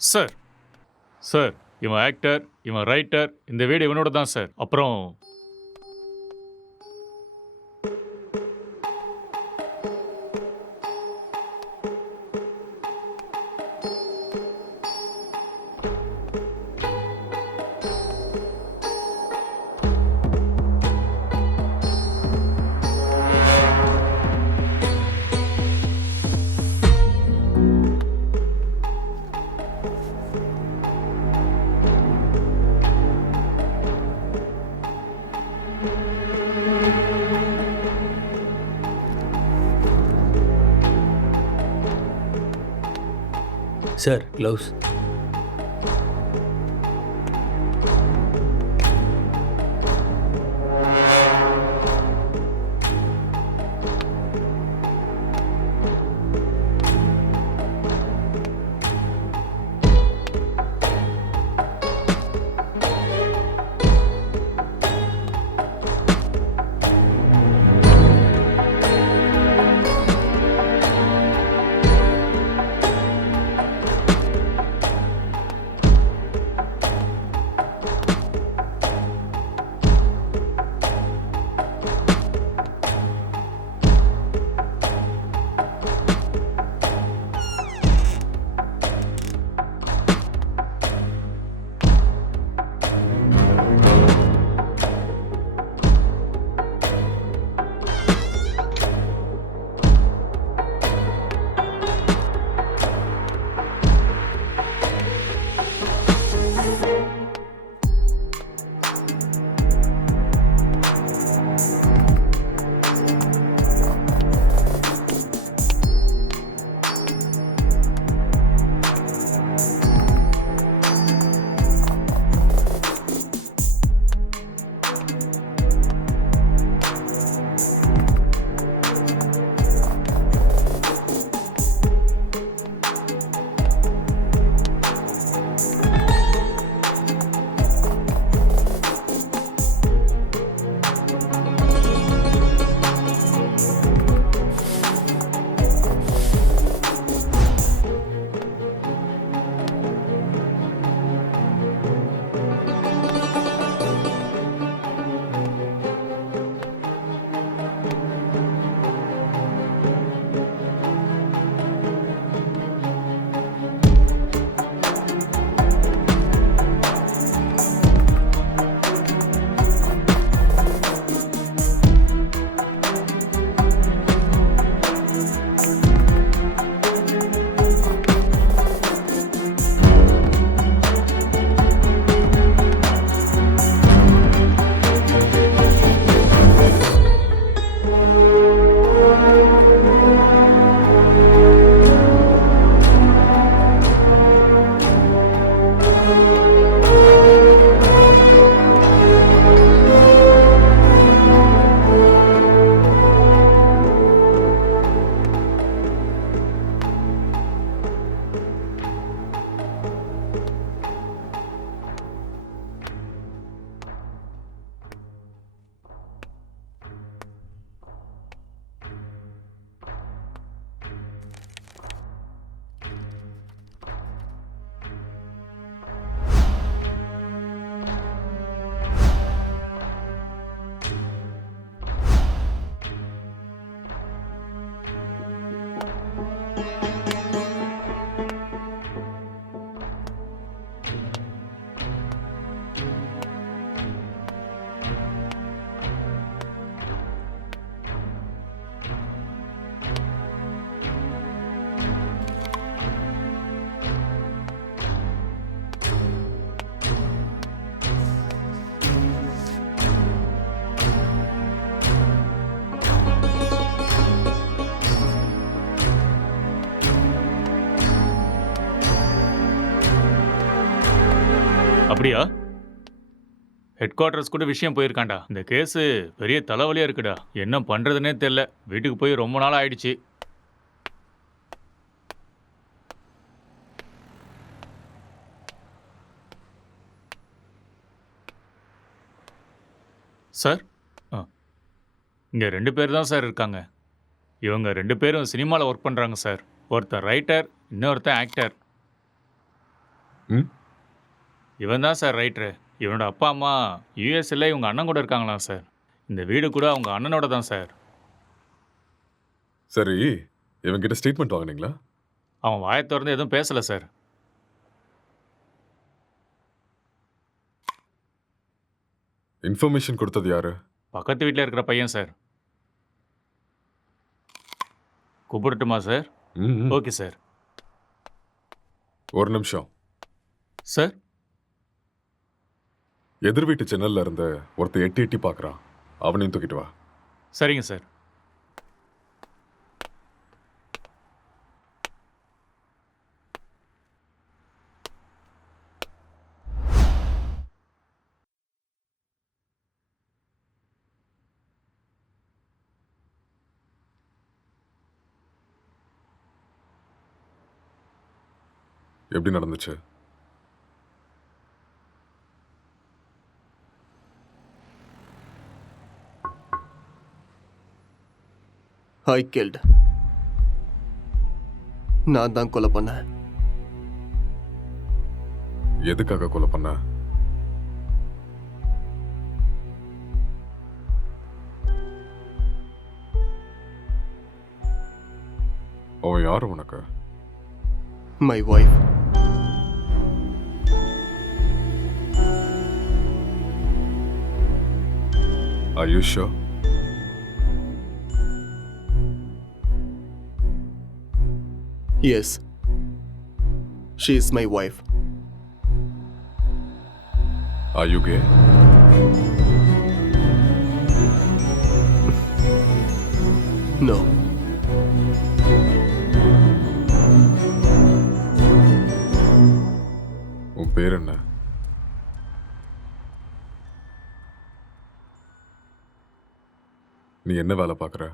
Sir sir இவன் actor, இவன் writer, இந்த வீடு இவனோட தான் சார். அப்புறம் சார் க்ளவுஸ். அப்படியா? ஹெட் குவார்ட்டர்ஸ் கூட விஷயம் போயிருக்காண்டா. இந்த கேஸு பெரிய தலைவலியா இருக்குடா. என்ன பண்றதுனே தெரியல. வீட்டுக்கு போய் ரொம்ப நாள் ஆயிடுச்சு. சார், ஆ, இங்க 2 பேர் தான் சார் இருக்காங்க. இவங்க 2 பேரும் சினிமால ஒர்க் பண்றாங்க சார். ஒருத்தன் ரைட்டர், இன்னொருத்தன் ஆக்டர். ம் இவன் தான் சார் ரைட்டரு. இவனோட அப்பா அம்மா யுஎஸ்ல இவங்க அண்ணன் கூட இருக்காங்களாம் சார். இந்த வீடு கூட அவங்க அண்ணனோட தான் சார். சரி, இவங்கிட்ட ஸ்டேட்மெண்ட் வாங்குனீங்களா? அவன் வாயத் திறந்து எதுவும் பேசல சார். இன்ஃபர்மேஷன் கொடுத்தது யாரு? பக்கத்து வீட்டில் இருக்கிற பையன் சார். கூப்பிடட்டுமா சார்? ம், ம். Okay sir. ஒரு நிமிஷம். சார், எதிர் வீட்டு ஜன்னல்ல இருந்து ஒருத்தன் எட்டி எட்டி பார்க்கறான். அவனையும் தூக்கிட்டு வா. சரிங்க சார். எப்படி நடந்துச்சு? ஐ கில்ட். நான் தான் கொலை பண்ணேன். எதுக்காக கொலை பண்ண? அவன் யாரு உனக்கு? My wife. Are you sure? Yes. She is my wife. Are you gay? No. உன் பேர் என்ன? நீ என்ன வேலை பார்க்குற?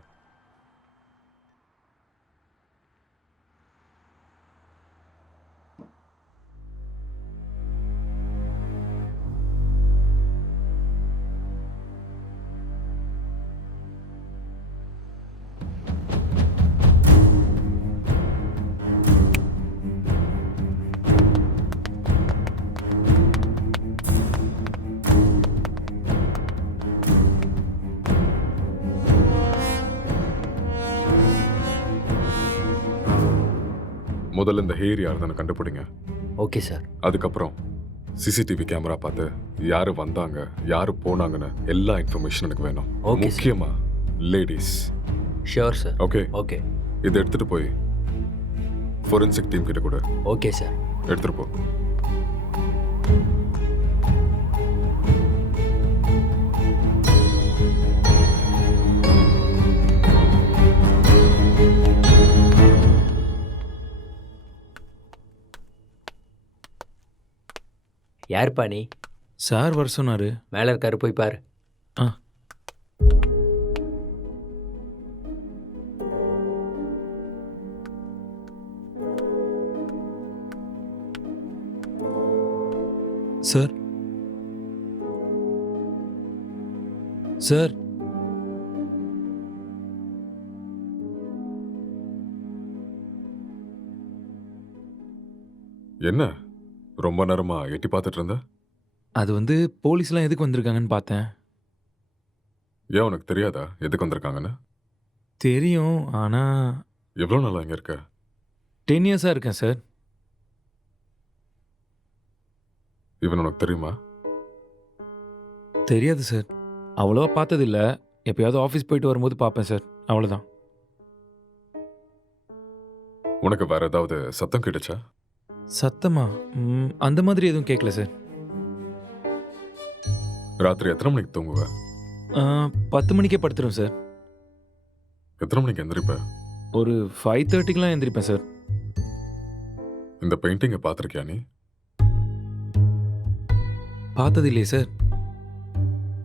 முதல்ல இந்த ஹேர் யாருன்னு கண்டுபிடிங்க. Okay sir. அதுக்கப்புறம் சிசிடிவி கேமரா பார்த்து யாரு வந்தாங்க, யாரு போனாங்கன்னு எல்லா இன்ஃபர்மேஷன் எனக்கு வேணும். Okay, sir. முக்கியமா ladies. Sure sir. Okay, okay. இதை எடுத்துட்டு போய் ஃபோரன்சிக் டீம் கிட்ட கூட ஓகே சார். எடுத்துட்டு போ. யாருப்பா நீ? சார் வர சொன்னாரு. மேலே இருக்காரு, போய் பாரு. ஆ. சார், சார், என்ன ரொம்ப நேரமா எட்டி பார்த்துட்டு இருந்த? அது வந்து போலீஸ்லாம் எதுக்கு வந்திருக்காங்கன்னு பார்த்தேன். ஏன் உனக்கு தெரியாதா எதுக்கு வந்திருக்காங்கன்னு? தெரியும், ஆனால் எவ்வளோ நாளா இங்க இருக்க? 10 இயர்ஸாக இருக்கேன் சார். இவன் உனக்கு தெரியுமா? தெரியாது சார். அவ்வளோவா பார்த்ததில்ல. எப்பயாவது ஆஃபீஸ் போயிட்டு வரும்போது பார்ப்பேன் சார், அவ்வளோதான். உனக்கு வேற ஏதாவது சத்தம் கேட்டுச்சா? சத்தமா? அந்த மாதிரி எதுவும் கேட்கல சார். ராத்திரி எத்தனை மணிக்கு தூங்குவ? 10 மணிக்கே படுத்துரும் சார். எத்தனை மணிக்கு எந்திரிப்ப? ஒரு 5:30க்கெலாம் எந்திரிப்பேன் சார். இந்த பெயிண்டிங்கை பார்த்துருக்கியா நீ? பார்த்தது இல்லையே சார்.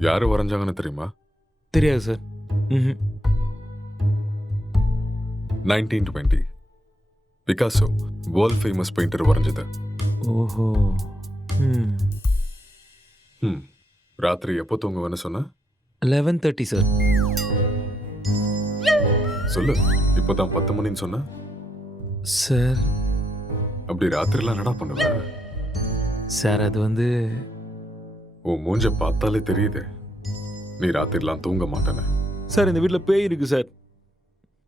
யாரு வரைஞ்சாங்கன்னு தெரியுமா? தெரியாது சார். ம். 1920 பிகாசோ வேர்ல்ட் ஃபேமஸ் பெயிண்டர் வரைஞ்சது. ஓஹோ. ம். ம் ராத்திரி எப்போ தூங்குவேன்னு சொன்ன? 11:30 சார். சொல்லு. இப்போதான் 10 மணின்னு சொன்ன. சார் அப்படி ராத்திரிலாம் என்னடா பண்ணுவ? சார் அது வந்து உன் மூஞ்ச பார்த்தாலே தெரியுதே நீ ராத்திரிலாம் தூங்க மாட்டேன்னு. சார் இந்த வீட்டில் பேய் இருக்கு சார்.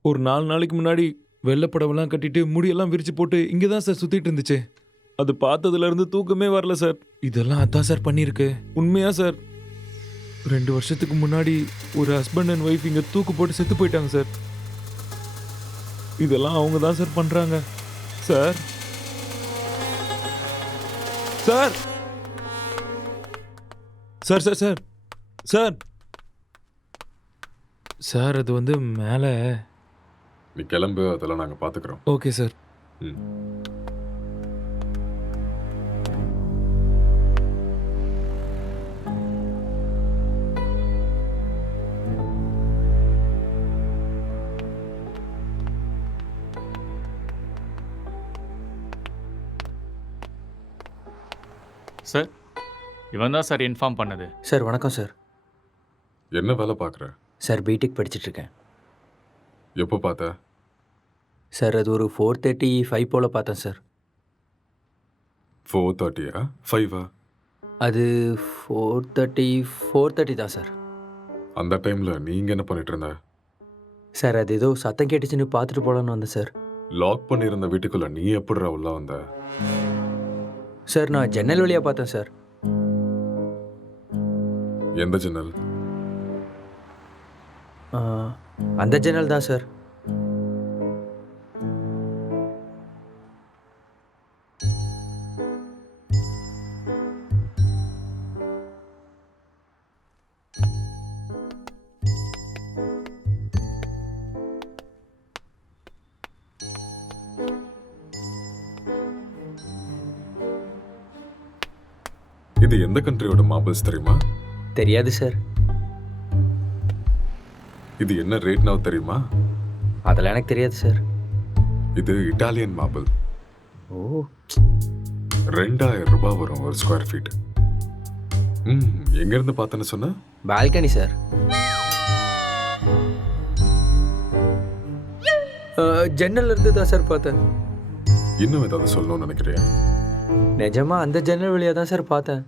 ஒரு 4 நாளைக்கு முன்னாடி வெள்ளைப்படவெல்லாம் கட்டிட்டு முடியெல்லாம் விரிச்சு போட்டு இங்கே தான் சார் சுற்றிட்டு இருந்துச்சு. அது பார்த்ததுலேருந்து தூக்கமே வரல சார். இதெல்லாம் அதான் சார் பண்ணியிருக்கு. உண்மையா சார். 2 வருஷத்துக்கு முன்னாடி ஒரு ஹஸ்பண்ட் அண்ட் ஒய்ஃப் இங்கே தூக்கு போட்டு செத்து போயிட்டாங்க சார். இதெல்லாம் அவங்க தான் சார் பண்ணுறாங்க sir. Sir sir sir sir sir sir அது வந்து மேலே. நீ கிளம்பு, அதெல்லாம் நாங்கள் பார்த்துக்குறோம். Okay sir. ம் சார் இவன் தான் சார் இன்ஃபார்ம் பண்ணது. சார் வணக்கம் சார். என்ன வேலை பார்க்குற? சார் பிடெக் படிச்சிட்ருக்கேன். எப்போ பார்த்த? சார் அது ஒரு 4:35 போல் பார்த்தேன் சார். 4:30 5 அது 4:30 தான் சார். அந்த டைமில் நீங்கள் என்ன பண்ணிட்டு இருந்த? சார் அது ஏதோ சத்தம் கேட்டுச்சுன்னு பார்த்துட்டு போகலான்னு வந்தேன் சார். லாக் பண்ணியிருந்த வீட்டுக்குள்ளே நீ எப்படிடா உள்ள வந்த? சார் நான் ஜன்னல் வழியாக பார்த்தேன் சார். எந்த ஜன்னல்? ஆ, அந்த ஜன்னல் தான் சார். இது எந்த கண்ட்ரியோட மார்பிள்ஸ் தெரியுமா? தெரியாது சார். இது என்ன ரேட்னா தெரியுமா? அதெல்லாம் எனக்கு தெரியாது சார். இது இட்டாலியன் மார்பிள். ஓ 2000 ரூபாய் வரும் ஒரு ஸ்கொயர் ஃபீட். எங்கேருந்து பார்த்தேன்னு சொன்ன? Balcony sir. ஜன்னல் இருந்து தான் சார் பார்த்தேன். இன்னும் ஏதாவது சொல்லணும்னு நினைக்கிறியா? நிஜமா அந்த ஜன்னல் வழியாக தான் சார் பார்த்தேன்.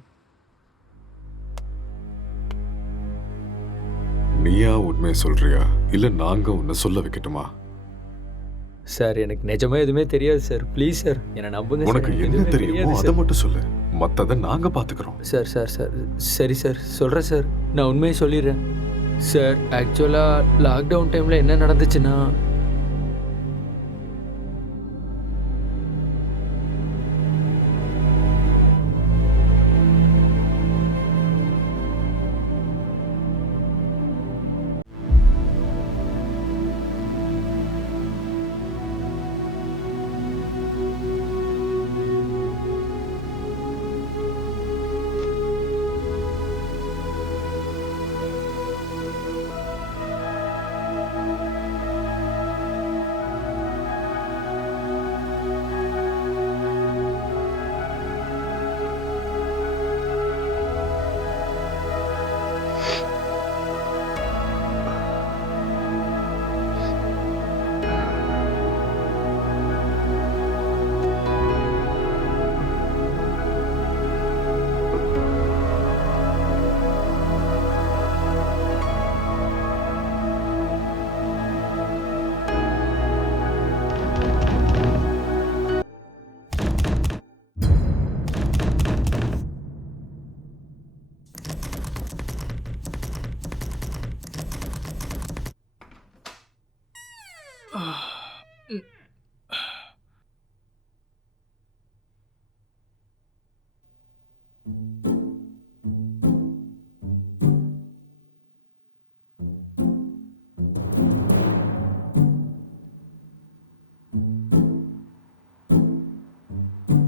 நீயா உண்மையை சொல்றியா இல்ல நாங்க உன்னை சொல்ல வைக்கட்டுமா? சார் எனக்கு நிஜமா எதுவுமே தெரியாது சார். ப்ளீஸ் சார் என்னை நம்புங்க சார். உனக்கு எனக்கு என்ன எதுவுமே தெரியுமோ தெரியாது அதை சார். மட்டும் சொல்லு, மத்தத நாங்க பாத்துக்கிறோம். சார் சார் சார் சரி சார் சொல்கிறேன் சார். நான் உண்மையை சொல்லிடுறேன் சார். ஆக்சுவலாக லாக்டவுன் டைமில் என்ன நடந்துச்சுன்னா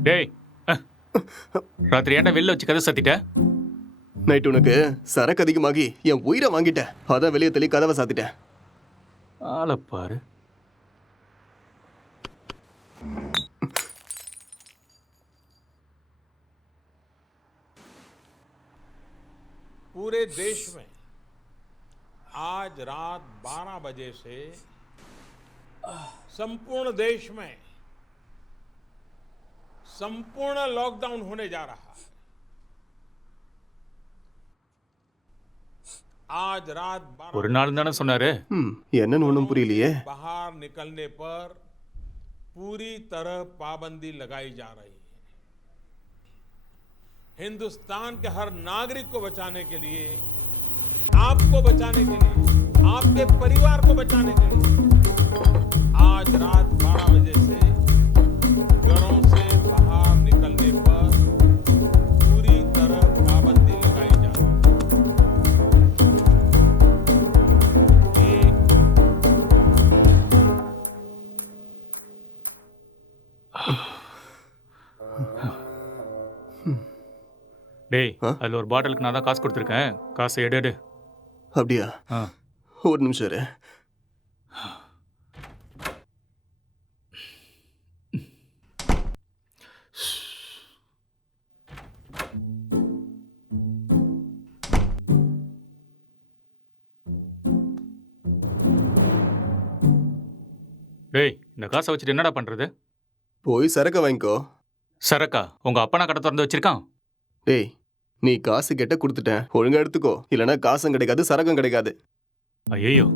டேய் ராத்திரி ஏன்டா வெளில வச்சு கதை சத்திட்ட? நைட் உனக்கு சரக்கு அதிகமாகி என் உயிரை வாங்கிட்டேன். அதான் வெளியே தள்ளி கதவை சாத்திட்டேன். ஆளை பாரு. पूरे देश में आज रात 12 बजे से संपूर्ण देश में संपूर्ण लॉकडाउन होने जा रहा है। आज रात 12 ஒரு நாள் தானே சொன்னாரு. என்னன்னு ஒன்றும் புரியலையே. बाहर निकलने पर पूरी तरह पाबंदी लगाई जा रही है। हिंदुस्तान के हर नागरिक को बचाने के लिए, आपको बचाने के लिए, आपके परिवार को बचाने के लिए आज रात 12 बजे से घरों से बाहर निकलने पर पूरी तरह पाबंदी लगाई जा रही है। டேய், அதில் ஒரு பாட்டிலுக்கு நான் தான் காசு கொடுத்துருக்கேன். காசை எடு. அப்படியா? ஆ. ஒரு நிமிஷம் இரு. டேய், இந்த காசை வச்சுட்டு என்னடா பண்ணுறது? போய் சரக்க வாங்கிக்கோ. சரக்கா? உங்கள் அப்பா நான் கடை திறந்து வச்சிருக்கான். டேய், நீ காசு கேட்ட கொடுத்துட்டேன். ஒழுங்கா எடுத்துக்கோ. இல்லைன்னா காசும் கிடைக்காது, சரக்கும் கிடைக்காது. ஐயோ.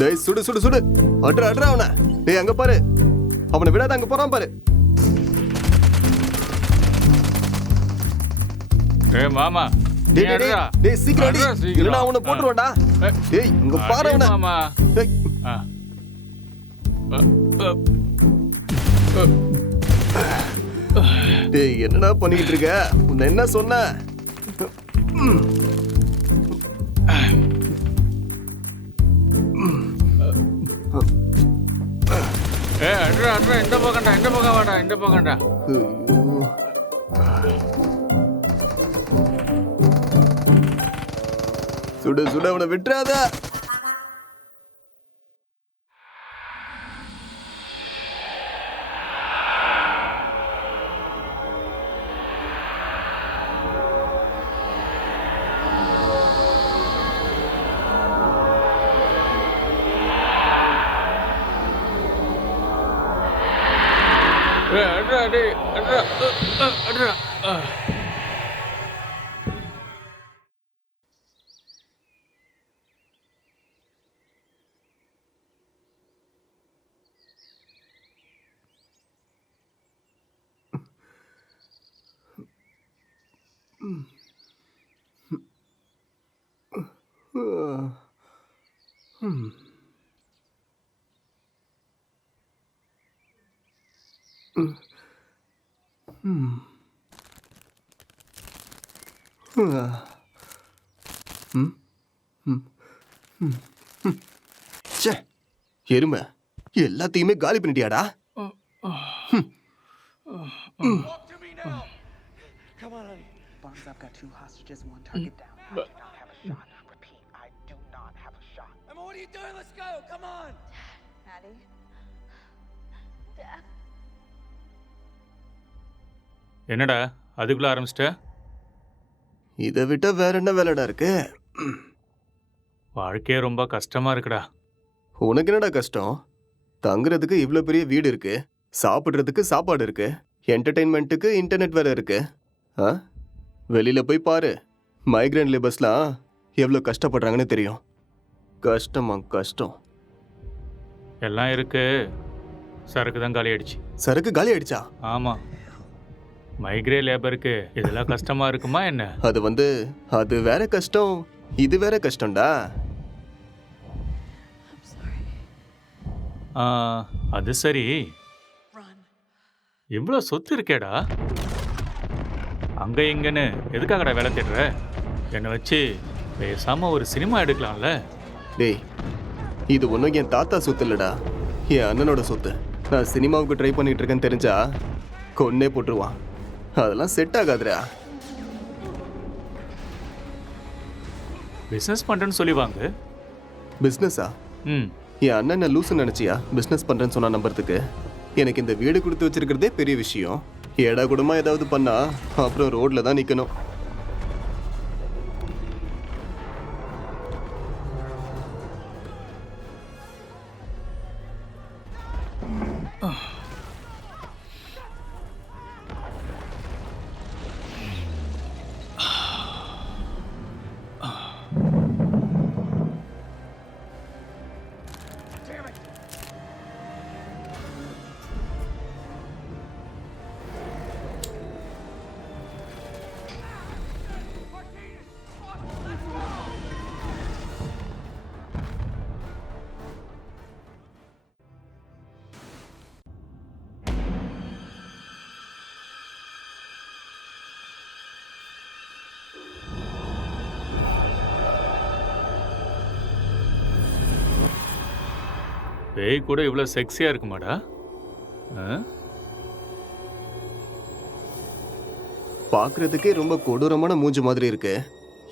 டேய், சுடு சுடு சுடு. அட்ரா அட்ரா அவனை. டேய், அங்க பாரு. அவனை விடாத, அங்க போறான் பாரு. டேய் மாமா, டேய் டேய் டேய், டேய் சீக்கிரம் அடி. இல்லைன்னா அவனை போட்டுருவான்டா. டேய், இங்க பாரு அவனை. மாமா. டேய். டேய், என்னடா பண்ணிக்கிட்டு இருக்க? உன்னை என்ன சொன்ன? அட்ரா, இந்த பக்கம் வாடா. ஐயோ. சுடு சுடு, அவனை விட்டுறாத. அட்ரா. எருமை, எல்லாத்தையுமே காலி பண்ணிட்டியாடா? Bonds, I've got 2 hostages, 1 target down. I do not have a shot. Repeat, I do not have a shot. Emma, what are you doing? Let's go. Come on. Maddie. Dad. என்னடா அதுக்குள்ள ஆரம்பிச்சிட்ட? இதை விட்ட வேற என்ன வேலைடா இருக்கு? வாழ்க்கையே ரொம்ப கஷ்டமா இருக்குடா. உனக்கு என்னடா கஷ்டம்? தங்குறதுக்கு இவ்வளோ பெரிய வீடு இருக்கு, சாப்பிட்றதுக்கு சாப்பாடு இருக்கு, என்டர்டெயின்மெண்ட்டுக்கு இன்டர்நெட் வேற இருக்கு. ஆ, வெளியில போய் பாரு. மைக்ரேன் லேபர்ஸ்லாம் எவ்வளோ கஷ்டப்படுறாங்கன்னு தெரியும். கஷ்டமா கஷ்டம். எல்லாம் இருக்கு, சரக்கு தான் காலி ஆயிடுச்சு. சரக்கு காலி ஆயிடுச்சா? ஆமா, மைக்ரே லேபருக்கு இதெல்லாம் கஷ்டமா இருக்குமா என்ன? அது வேற கஷ்டம், இது வேற கஷ்டம்டா. அது சரி, Run. இவ்வளோ சொத்து இருக்கேடா. அங்கே இங்கன்னு எதுக்காகடா வேலை தேடுற? என்னை வச்சு பேசாமல் ஒரு சினிமா எடுக்கலாம்ல? டேய், இது ஒன்றும் என் தாத்தா சொத்து இல்லடா, என் அண்ணனோட சொத்து. நான் சினிமாவுக்கு ட்ரை பண்ணிட்டு இருக்கேன்னு தெரிஞ்சா கொன்னே போட்டுருவான். அதெல்லாம் செட் ஆகாதுடா. பிஸ்னஸ் பண்ணுறேன்னு சொல்லி வாங்க. பிஸ்னஸா? ம். என் அண்ணன் என்ன லூசுன்னு நினச்சியா பிஸ்னஸ் பண்ணுறேன்னு சொன்னா நம்புறதுக்கு? எனக்கு இந்த வீடு கொடுத்து வச்சிருக்கிறதே பெரிய விஷயம். ஏடா கூடமா ஏதாவது பண்ணா அப்புறம் ரோட்ல தான் நிற்கணும். பேய் கூட இவ்வளோ செக்ஸியாக இருக்குமாடா? பார்க்கறதுக்கே ரொம்ப கொடூரமான மூஞ்சி மாதிரி இருக்கு.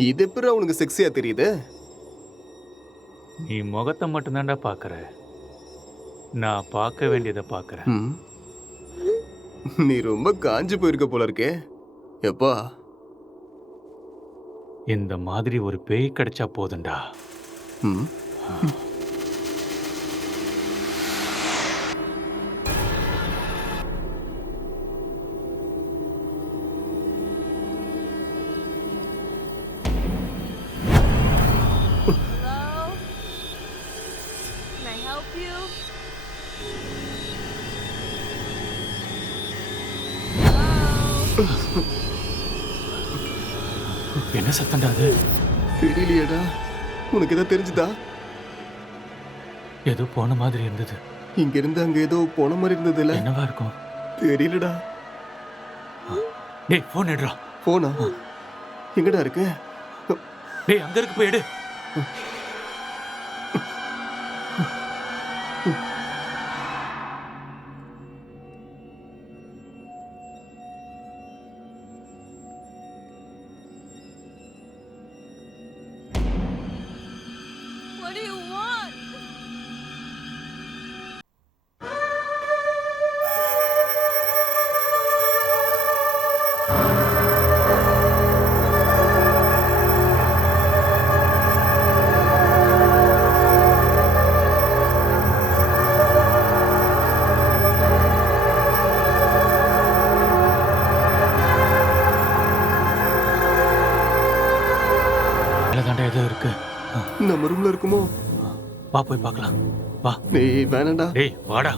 இது எப்படி அவனுக்கு செக்ஸியா தெரியுது? நீ முகத்தை மட்டும்தான்டா பார்க்குற, நான் பார்க்க வேண்டியதை பார்க்குறேன். ம். நீ ரொம்ப காஞ்சு போயிருக்க போல இருக்கே. எப்பா, இந்த மாதிரி ஒரு பேய் கிடைச்சா போதும்டா. ம். Hello? Can I help you? Hello? என்ன சத்தம்டா அது? தெரியலையேடா. உனக்கு ஏதோ தெரிஞ்சுதா? ஏதோ போன மாதிரி இருந்தது. இங்க இருந்து அங்க ஏதோ போன மாதிரி இருந்ததுல. என்னவா இருக்கும்? தெரியலடா. டேய், ஃபோன் எடுறா. போனா எங்கடா இருக்கு? டேய், அங்க இருக்கு, போய் எடு. What do you want? தாண்டா ஏதோ இருக்கு. நம்ம ரூம்ல இருக்குமோ? வா போய் பார்க்கலாம். வா. டேய், வேணாண்டா. டேய், வாடா.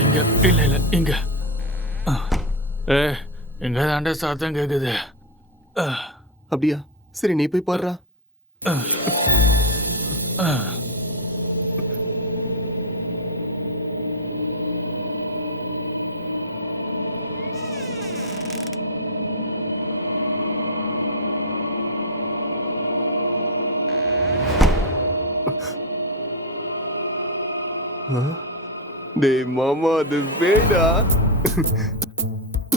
இங்க இல்ல இல்ல இங்க. இங்க தாண்டா சத்தம் கேக்குது. அப்படியா? சரி, நீ போய் பாருடா. டேய் மாமா, அது வேடா.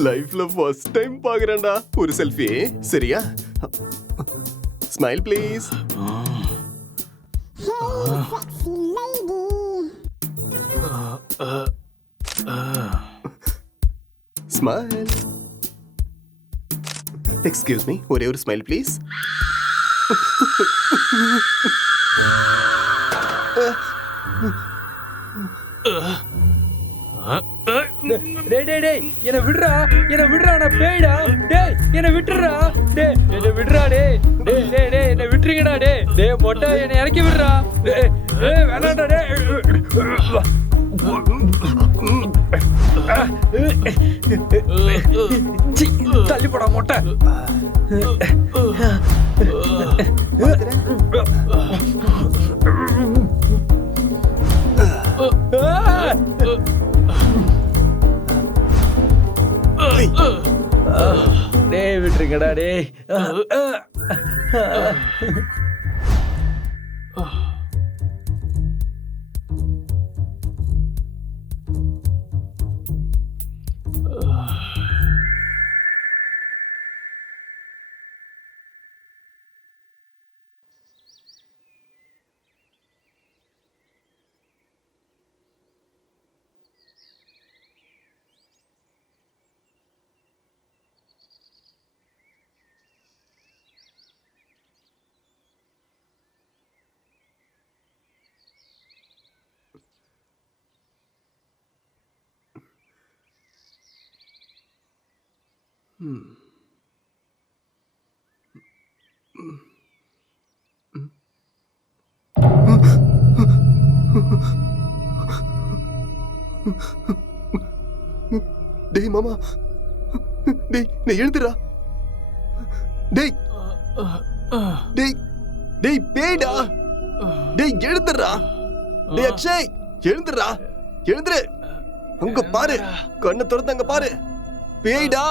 லைஃப்ல ஃபர்ஸ்ட் டைம் பாக்குறேன்டா. ஒரு செல்ஃபி சரியா? Smile please. Smile. Excuse me, ஒரே ஒரு ஸ்மைல் ப்ளீஸ். டேய் டேய் டேய், என்ன விடுறா, என்ன விடுறா, நான் பேய்டா. டேய், என்ன விட்டுறா. டேய், என்ன விடுறா. டேய் டேய் டேய் டேய், என்ன விட்டுறீங்கடா. டேய் டேய் மொட்டை, என்ன இறக்கி விடுறா. டேய் டேய், வேணாம்டா. டேய் தள்ளி போடா மொட்டை. டேய் மாமா, டேய் டேய் எழுந்துடா, டேய் டேய் டேய் பேய்டா, டேய் எழுந்துடா, டேய் அக்ஷய் எழுந்துடா, எழுந்துரு, அங்க பாரு, கண்ணை திறந்து அங்க பாரு, பேய்டா,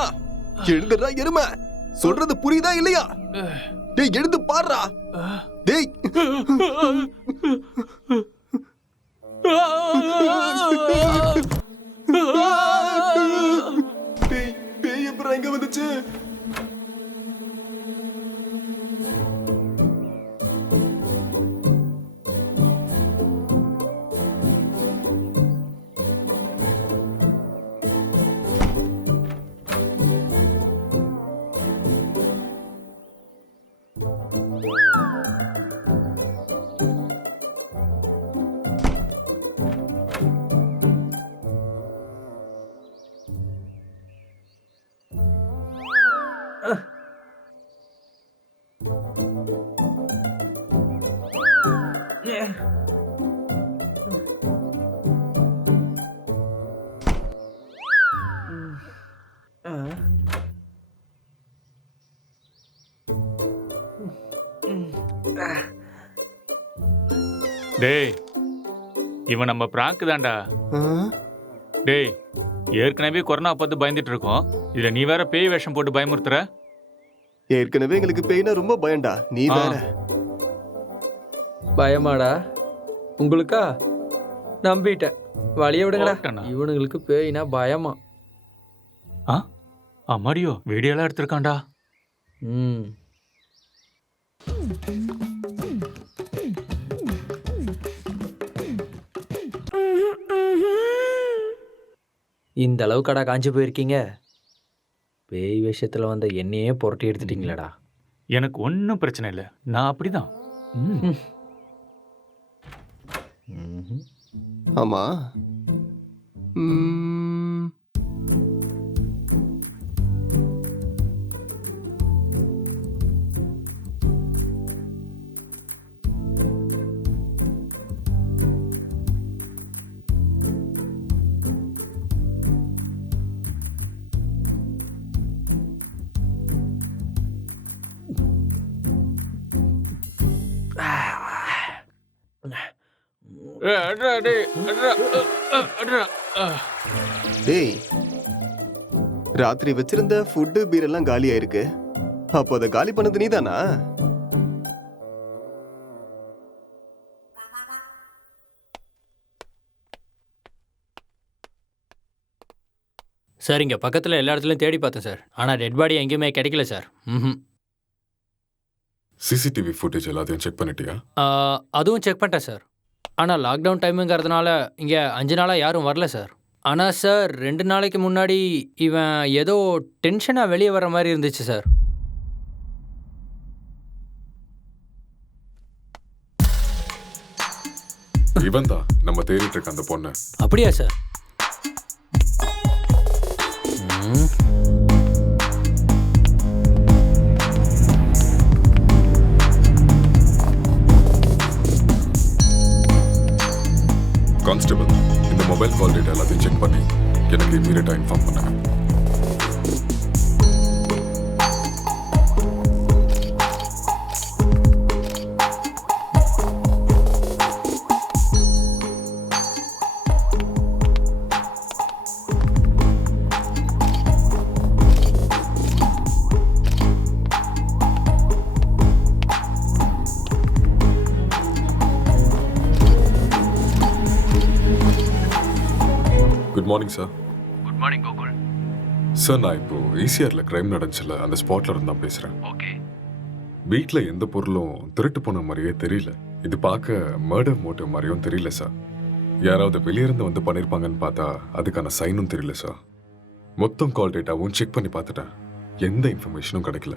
எழுந்துடா எருமை, சொல்றது புரியுதா இல்லையா? டேய் எழுந்து பாருடா, டேய் டேய் பேய் எப்பறம் எங்க வந்துச்சு? டேய் இவன் நம்ம பிராங்க் தான்டா. டேய் ஏற்கனவே கொரோனா பார்த்து பயந்துட்டு இருக்கோம், இதுல நீ வேற பேய் வேஷம் போட்டு பயமுறுத்துற. ஏற்கனவே எங்களுக்கு பேய்னா ரொம்ப பயம்டா, நீ வேற. பயமாடா உங்களுக்கா? நம்பிட்டேன், வழிய விடுங்கடா. ஓட்டண்ணா. இவனுங்களுக்கு பேய்னா பயமா? அம்மாடியோ வீடியோலாம் எடுத்திருக்கான்டா. ம் இந்த அளவுக்கடா காஞ்சி போயிருக்கீங்க? பேய் விஷயத்துல வந்த என்னையே புரட்டி எடுத்துட்டீங்களேடா. எனக்கு ஒன்றும் பிரச்சனை இல்லை, நான் அப்படிதான். ஆமா, டேய் ராத்திரி வச்சிருந்த ஃபுட்டு பீர் எல்லாம் காலி ஆயிருக்கு, அப்போ அதை காலி பண்ணது நீதானா? சார் இங்கே பக்கத்தில் எல்லா இடத்துலையும் தேடி பார்த்தேன் சார், ஆனால் டெட் பாடி எங்கேயுமே கிடைக்கல சார். சிசிடிவி ஃபுட்டேஜ் எல்லாத்தையும் செக் பண்ணிட்டியா? அதுவும் செக் பண்ணிட்டேன் சார், ஆனால் லாக்டவுன் டைமுங்கிறதுனால இங்கே 5 நாளாக யாரும் வரல சார். ஆனால் சார் 2 நாளைக்கு முன்னாடி இவன் ஏதோ டென்ஷனாக வெளியே வர மாதிரி இருந்துச்சு சார். இவன் தான் நம்ம தேடிட்டு இருக்க அந்த பொண்ணு. அப்படியா சார்? கான்ஸ்டபிள், இந்த மொபைல் கால் டேட்டா எல்லாத்தையும் செக் பண்ணி எனக்கு இமீடியட்டாக இன்ஃபார்ம் பண்ணுங்க. Good morning sir. Good morning Gokul. Sir நான் இப்போ ஈசிஆரில் கிரைம் நடந்துச்சுல அந்த ஸ்பாட்ல இருந்து தான் பேசுகிறேன். ஓகே. வீட்டில் எந்த பொருளும் திருட்டு போன மாதிரியே தெரியல. இது பார்க்க மர்டர் மோட்டிவ் மாதிரியும் தெரியல சார். யாராவது வெளியிருந்து வந்து பண்ணியிருப்பாங்கன்னு பார்த்தா அதுக்கான சைனும் தெரியல சார். மொத்தம் கால் டேட்டாவும் செக் பண்ணி பார்த்துட்டேன். எந்த இன்ஃபர்மேஷனும் கிடைக்கல.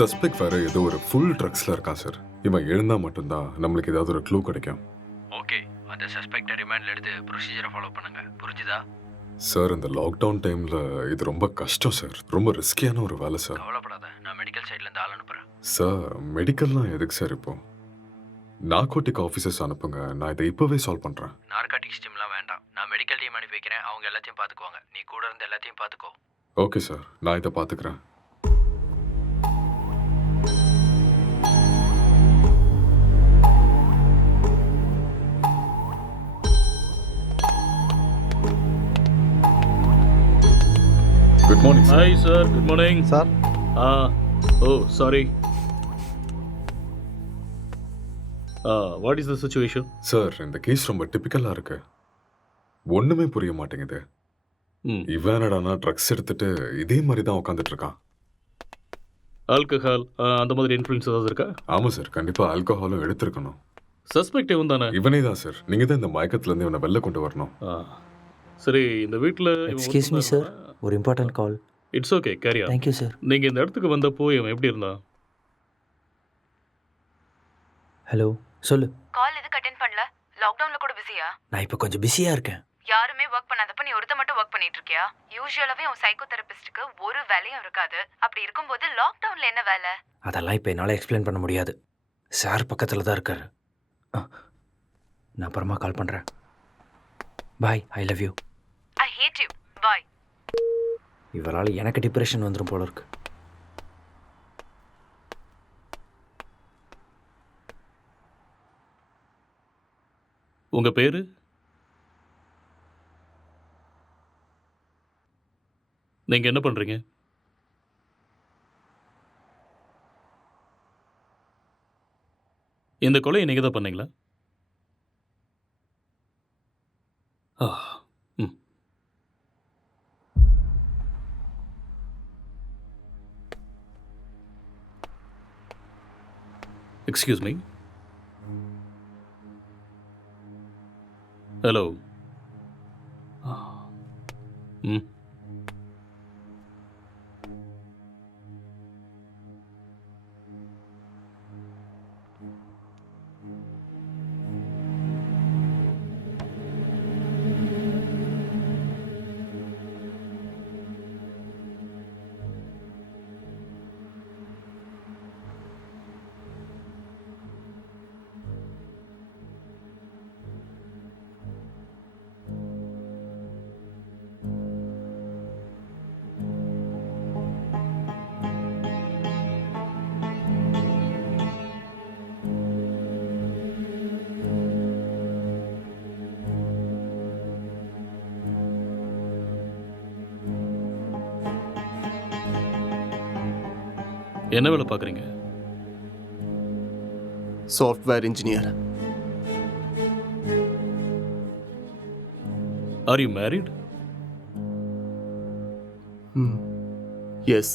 சஸ்பெக்ட் வேற ஏதோ ஒரு ஃபுல் ட்ரக்ஸில் இருக்கான் சார். இவன் எழுந்தா மட்டும்தான் நம்மளுக்கு ஏதாவது ஒரு க்ளூ கிடைக்கும். ஓகே, அந்த சஸ்பெக்டை ரிமாண்டில் எடுத்து ப்ரொசீஜரை ஃபாலோ பண்ணுங்க. புரிஞ்சுதா? சார் இந்த லாக்டவுன் டைமில் இது ரொம்ப கஷ்டம் சார். ரொம்ப ரிஸ்கியான ஒரு வேலை சார். கவலைப்படாத, நான் மெடிக்கல் சைட்லேருந்து ஆள் அனுப்புகிறேன். சார் மெடிக்கல்லாம் எதுக்கு சார் இப்போ? நார்கோட்டிக் ஆஃபீஸர்ஸ் அனுப்புங்க, நான் இதை இப்போவே சால்வ் பண்ணுறேன். நார்காட்டிக்ஸ் டீம்லாம் வேண்டாம், நான் மெடிக்கல் டீம் அனுப்பி வைக்கிறேன். அவங்க எல்லாத்தையும் பார்த்துக்குவாங்க. நீ கூட இருந்து எல்லாத்தையும் பார்த்துக்கோ. ஓகே சார், நான் இதை பார்த்துக்கிறேன். Good morning sir. Hi sir, good morning. Sir. Oh, sorry. What is the situation? Sir இந்த கேஸ் ரொம்ப டிப்பிக்கலாக இருக்கு. ஒன்றுமே புரிய மாட்டேங்குது. இவன் என்னடானா ட்ரக்ஸ் எடுத்துட்டு இதே மாதிரி தான் உட்காந்துட்டு இருக்கான். ஆல்கஹால் அந்த மாதிரி இன்ஃப்ளூயன்ஸ் ஏதாவது இருக்கா? ஆமாம் சார், கண்டிப்பாக ஆல்கஹாலும் எடுத்திருக்கணும். சஸ்பெக்ட் இவன் தானே? இவனே தான் சார். நீங்கள் தான் இந்த மயக்கத்துலேருந்து இவனை வெளில கொண்டு வரணும். சரி, இந்த வீட்டில் எக்ஸ்கியூஸ் மீ சார், ஒரு important call. It's okay, carry on. Thank you sir. நீங்கள் இந்த இடத்துக்கு வந்தப்போ இவன் எப்படி இருந்தான்? ஹலோ, சொல்லு. கால் எதுக்கு அட்டென்ட் பண்ணல? லாக்டவுன்ல கூட பிஸியா? நான் இப்போ கொஞ்சம் பிஸியாக இருக்கேன். யாருமே ஒர்க் பண்ணாதப்ப நீ ஒருத்த மட்டும் ஒர்க் பண்ணிட்டு இருக்கியா? யூசுவலாவே உன் சைக்கோ தெரபிஸ்டுக்கு ஒரு வேலையும் இருக்காது. அப்படி இருக்கும்போது லாக்டவுன்ல என்ன வேலை? அதெல்லாம் இப்போ என்னால் எக்ஸ்பிளைன் பண்ண முடியாது. சார் பக்கத்தில் தான் இருக்காரு. நான் அப்புறமா கால் பண்ணுறேன். Bye, I love you. I hate you. Bye. இவரால் எனக்கு டிப்ரெஷன் வந்துடும் போல இருக்கு. உங்கள் பேர்? நீங்கள் என்ன பண்ணுறீங்க? இந்த கொலையை நீங்கள் தான் பண்ணீங்களா? Excuse me. ஹலோ. என்ன வேலை பார்க்குறீங்க? Software engineer. Are you married? Yes.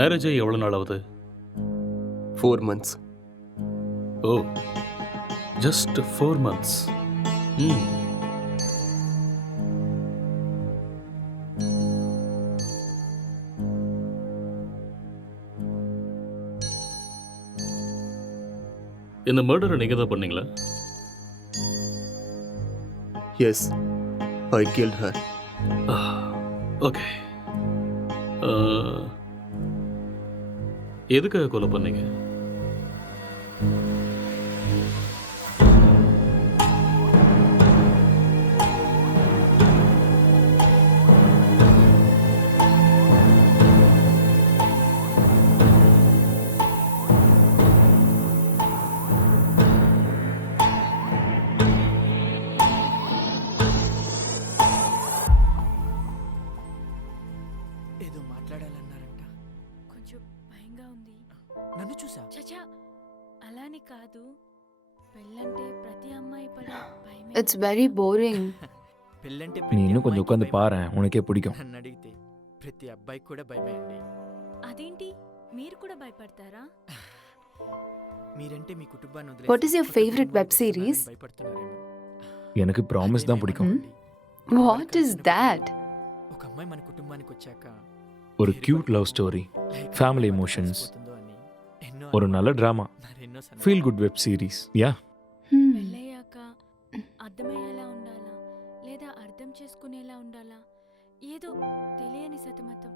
Marriage ஆகி எவ்வளோ நாள் ஆகுது? 4 months. ஓ, ஜஸ்ட் 4 months. இந்த மர்டரை நீங்கள் தான் பண்ணீங்களா? எஸ், ஐ கில்ட் ஹர். ஓகே. எதுக்காக கொலை பண்ணீங்க? ఏదో మాట్లాడాలన్నారంట. కొంచెం భయంగా ఉంది. నన్ను చూసా? చచా అలానే కాదు. It's very boring. పెళ్ళంటే நீ இன்னும் கொஞ்சம் உட்காந்து பாரேன், உனக்கே பிடிக்கும். నన్ను అడిగితే ప్రతి అబ్బాయికి కూడా భయమే అండి. అదేంటి మీరు కూడా భయపడతారా? మీరంటే మీ కుటుంబాన్ని వదిలేసి What is your కొత్త favorite web కుటుంబానికి series? వస్తున్నారని భయపడుతున్నారేమో. எனக்கு ப்ராமிஸ் தான் பிடிக்கும். What is that? ఒక అమ్మాయి మన కుటుంబానికి వచ్చాక ஒரு cute love story, life family ఎలా ఎమోషన్స్, కలిసిపోతుందో అని ఎన్నో ஒரு நல்ல డ్రామా, మరెన్నో సందేహాలు. Feel good web series. Yeah, పెళ్ళయ్యాక అర్థమయ్యేలా ఉండాలా లేదా అర్థం చేసుకునేలా ఉండాలా ఏదో తెలియని సతమతం.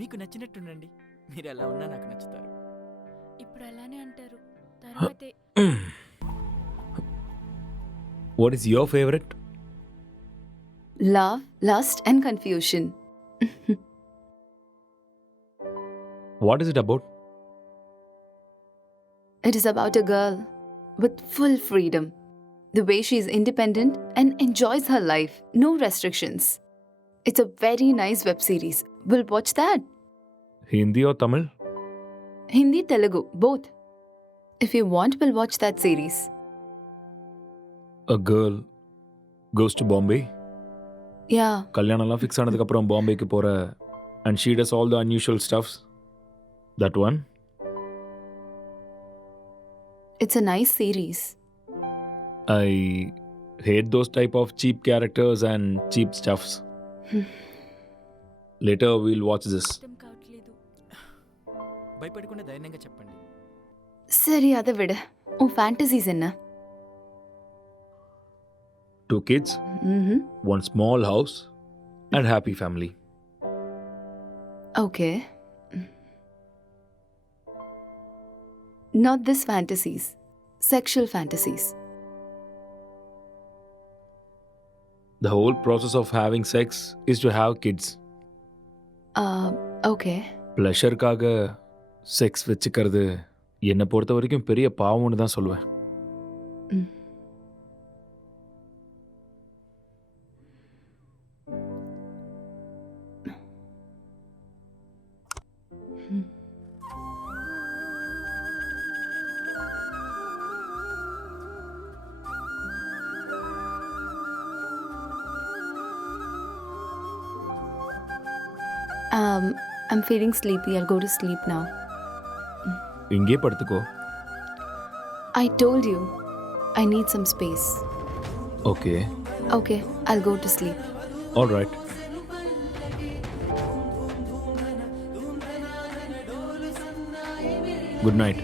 మీకు నచ్చినట్టుండండి. మీరు ఎలా ఉన్నా నాకు నచ్చుతారు. ఇప్పుడు అలానే అంటారు, తర్వాతే what is your favourite? Love, lust and confusion. What is it about? It is about a girl with full freedom. The way she is independent and enjoys her life. No restrictions. It's a very nice web series. We'll watch that. Hindi or Tamil? Hindi, Telugu, both. If you want, we'll watch that series. A girl goes to Bombay. Yeah. கல்யாணம்லாம் fix ஆனதுக்கப்புறம் பாம்பேக்கு போகிற and she does all the unusual stuffs. That one? It's a nice series. I hate those type of cheap characters and cheap stuffs. Later we'll watch this. భయపడకుండా ధైర్యంగా చెప్పండి. சரி, அதை விட உன் ஃபேண்டசிஸ் என்ன? 2 kids, Mm-hmm. 1 small house and happy family. Okay. Not this fantasies. Sexual fantasies. The whole process of having sex is to have kids. Okay. ப்ளஷருக்காக sex வச்சுக்கிறது என்னை பொறுத்த வரைக்கும் பெரிய பாவம்னு தான் சொல்லுவேன். I'm feeling sleepy. I'll go to sleep now. இங்கே படுத்துக்கோ. I told you, I need some space. Okay, Okay, I'll go to sleep. All right. Good night.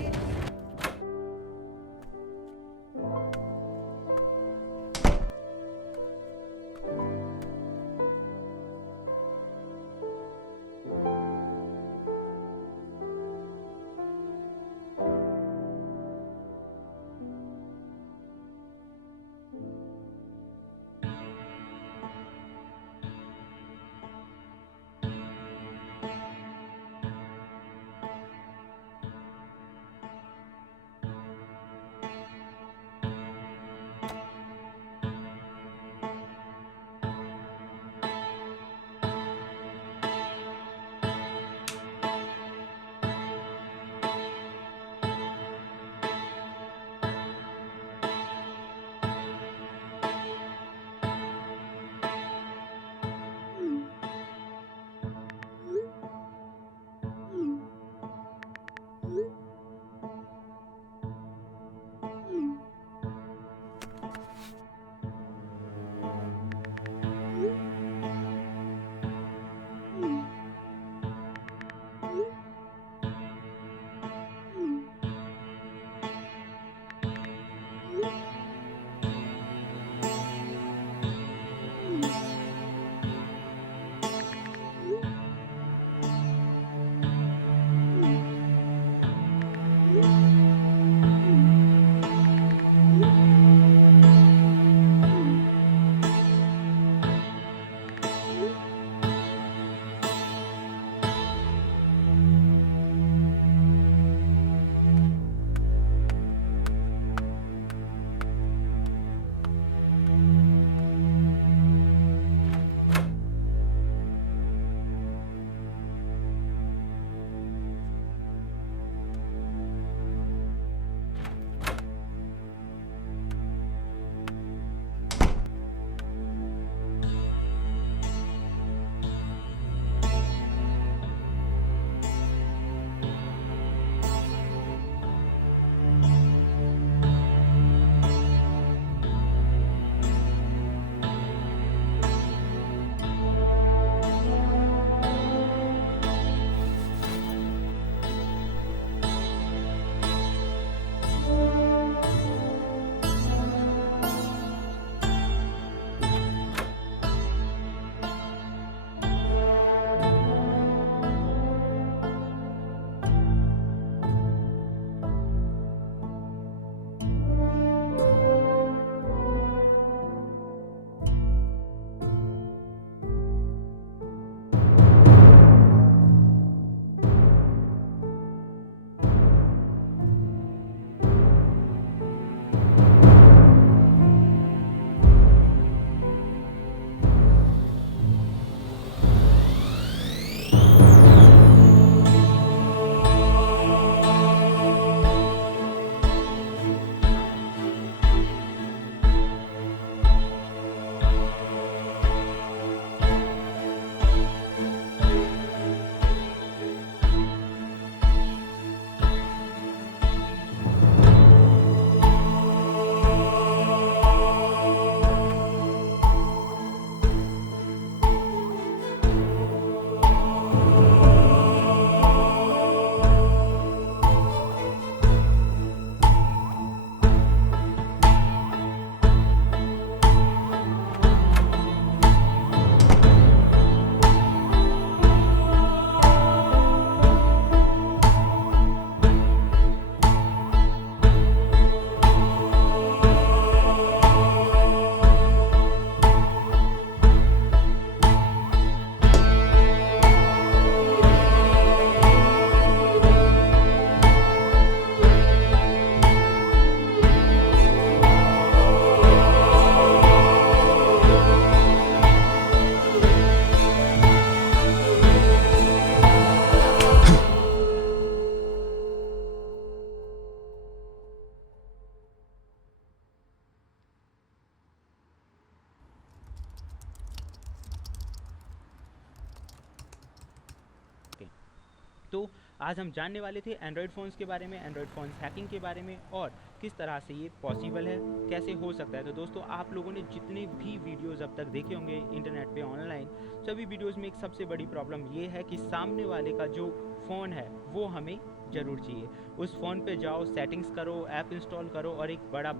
तो आज हम जानने वाले थे एंड्रॉयड फ़ोन्स के बारे में, एंड्रॉयड फ़ोन्स हैकिंग के बारे में और किस तरह से ये पॉसिबल है, कैसे हो सकता है। तो दोस्तों आप लोगों ने जितने भी वीडियोस अब तक देखे होंगे इंटरनेट पे ऑनलाइन, सभी वीडियोस में एक सबसे बड़ी प्रॉब्लम ये है कि सामने वाले का जो फ़ोन है वो हमें ज़रूर चाहिए। उस फ़ोन पे जाओ, सेटिंग्स करो, ऐप इंस्टॉल करो और एक बड़ा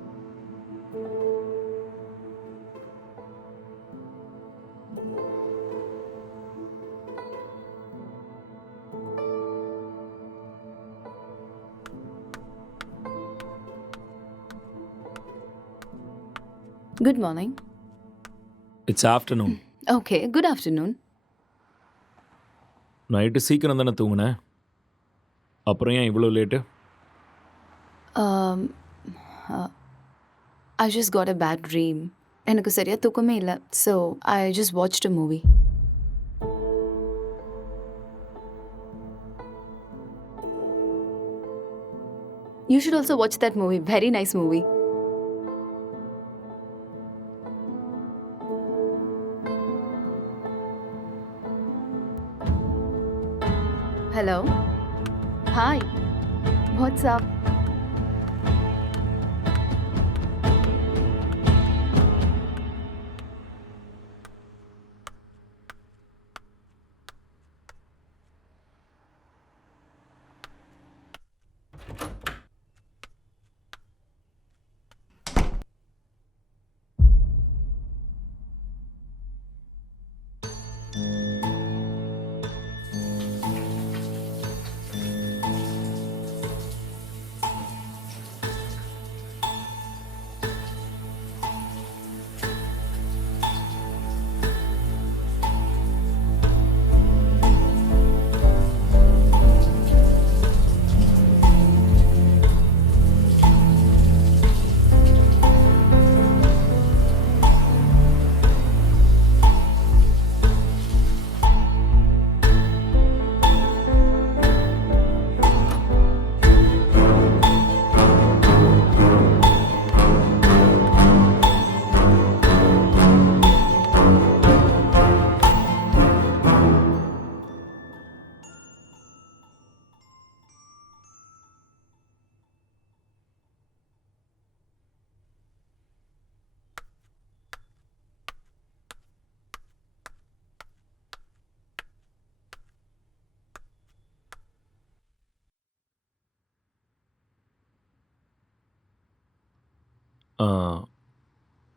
Good morning. It's afternoon. Okay, good afternoon. Night சீக்கிரம் தானே தூங்குனேன், அப்புறம் ஏன் இவ்வளோ late? Um, uh, I just got a bad dream. எனக்கு சரியா தூக்கமே இல்லை. So, I just watched a movie. You should also watch that movie. Very nice movie. Hello. Hi. What's up?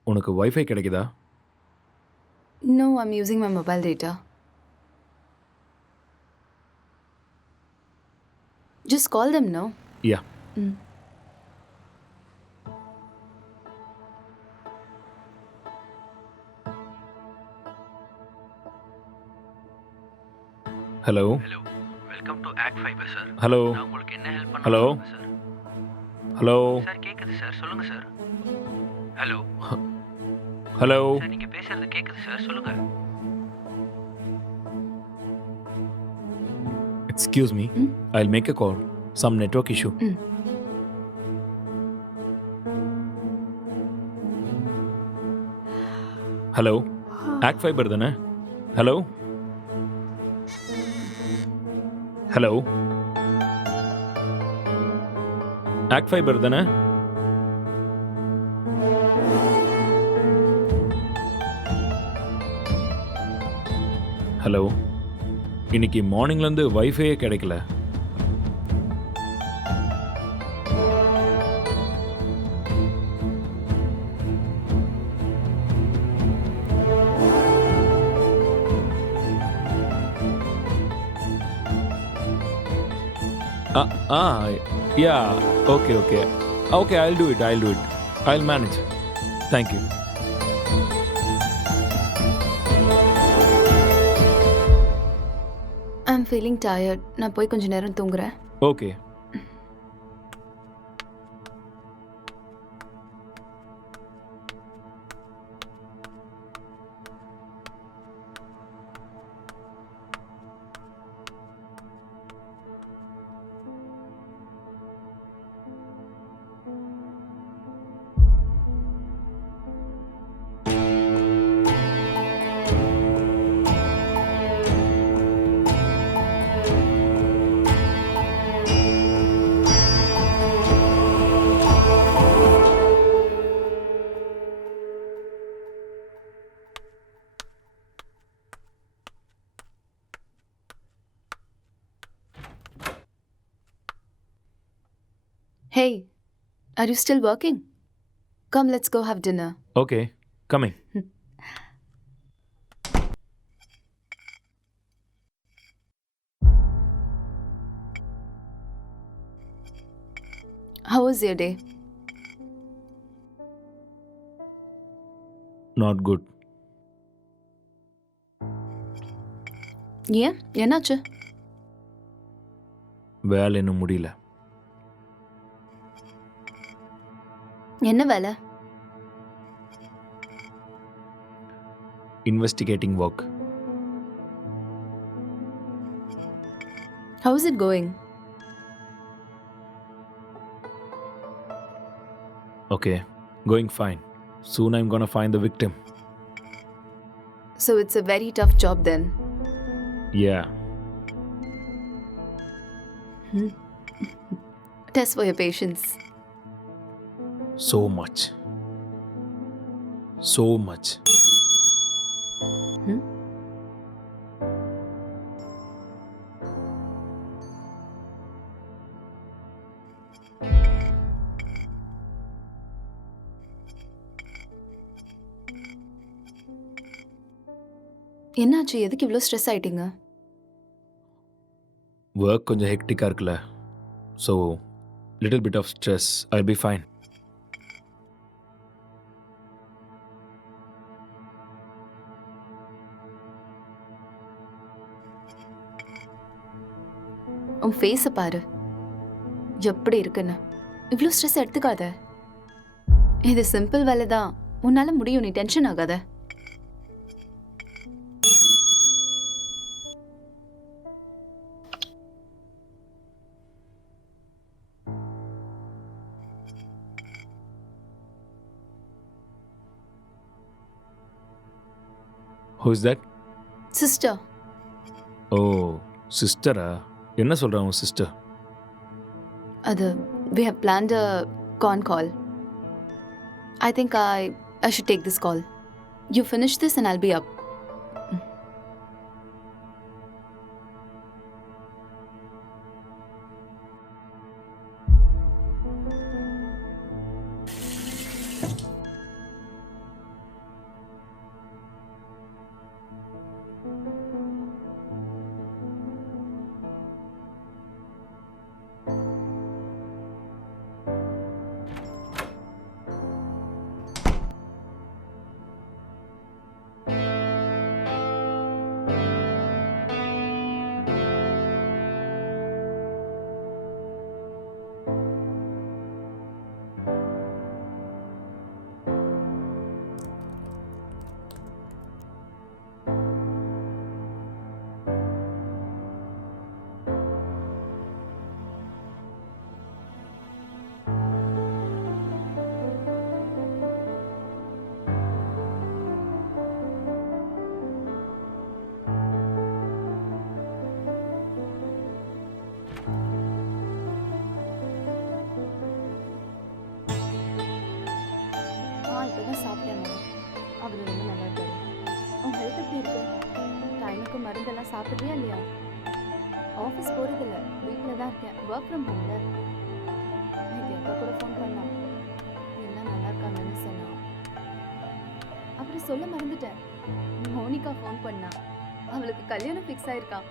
உனக்கு வைஃபை கிடைக்குதா? No, I'm using my mobile data. Just call them, no? யா. Mm. Hello. Hello, welcome to ACT fiber sir. Hello. நான் உங்களுக்கு என்ன help hello. பண்ணணும் sir? Hello. Sir கேட்குது sir, சொல்லுங்கள் sir. Hello hello. Sir, நீங்கள் பேசுறது கேட்குது சார், சொல்லுங்கள். Excuse me, I'll make a call. Some network issue. Hello, ACT fiber தானே? ஹலோ. ஹலோ, ஆக்ட் ஃபைபர் தானே? ஹலோ, இன்னைக்கு மார்னிங்லேருந்து வைஃபையே கிடைக்கல. Yeah, okay okay okay, I'll do it, I'll manage. Thank you. I'm feeling tired. நான் போய் கொஞ்ச நேரம் தூங்குறேன். Okay. Hey, are you still working? Come, let's go have dinner. Okay coming. How was your day? Not good. ஏன் என்னாச்சு? வேலை இன்னும் முடியல. என்ன வேலை? Investigating work. How is it going? Okay, going fine. Soon I'm gonna find the victim. So it's a very tough job then. Yeah. Test for your patience. So much. So much. என்னாச்சு? எதுக்கு இவ்வளோ stress ஆயிட்டீங்க? Work கொஞ்சம் ஹெக்டிக்காக இருக்குல்ல, so little bit of stress. I'll be fine. உன் ஃபேஸை பாரு, எப்படி இருக்குன்னு. இவ்வளோ ஸ்ட்ரெஸ் எடுத்துக்காத. இது சிம்பிள் வேலை தான், உன்னால முடியும். நீ டென்ஷன் ஆகாத. Who is that? சிஸ்டர். ஓ சிஸ்டரா? என்ன சொல்கிறான் உன் சிஸ்டர்? அது we have planned a con call. I think I should take this call. You finish this and I'll be up. இப்போதான் சாப்பிட்டேம்மா. அவர் ரொம்ப நல்லா இருக்காரு. உன் ஹெல்த் எப்படி இருக்கு? டைமுக்கு மருந்தெல்லாம் சாப்பிட்றியா இல்லையா? ஆஃபீஸ் போகிறதில்ல, வீட்டில் தான் இருக்கேன். ஒர்க் ஃப்ரம் ஹோம்ல. இது அக்கா கூட ஃபோன் பண்ணான். எல்லாம் நல்லா இருக்காங்கன்னு சொன்னான். அப்புறம் சொல்ல மறந்துட்டேன், மோனிகா ஃபோன் பண்ணா. அவளுக்கு கல்யாணம் ஃபிக்ஸ் ஆயிருக்கான்.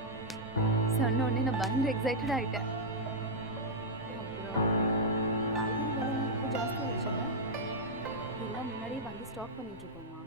சொன்ன உடனே நான் பயங்கர எக்ஸைட்டட் ஆகிட்டேன். அப்புறம் காய்கறி விலைலாம் இப்போ ஜாஸ்தி ஆயிடுச்சுல்ல, எல்லாம் முன்னாடியே வாங்கி ஸ்டாக் பண்ணிட்டு இருக்கோமா.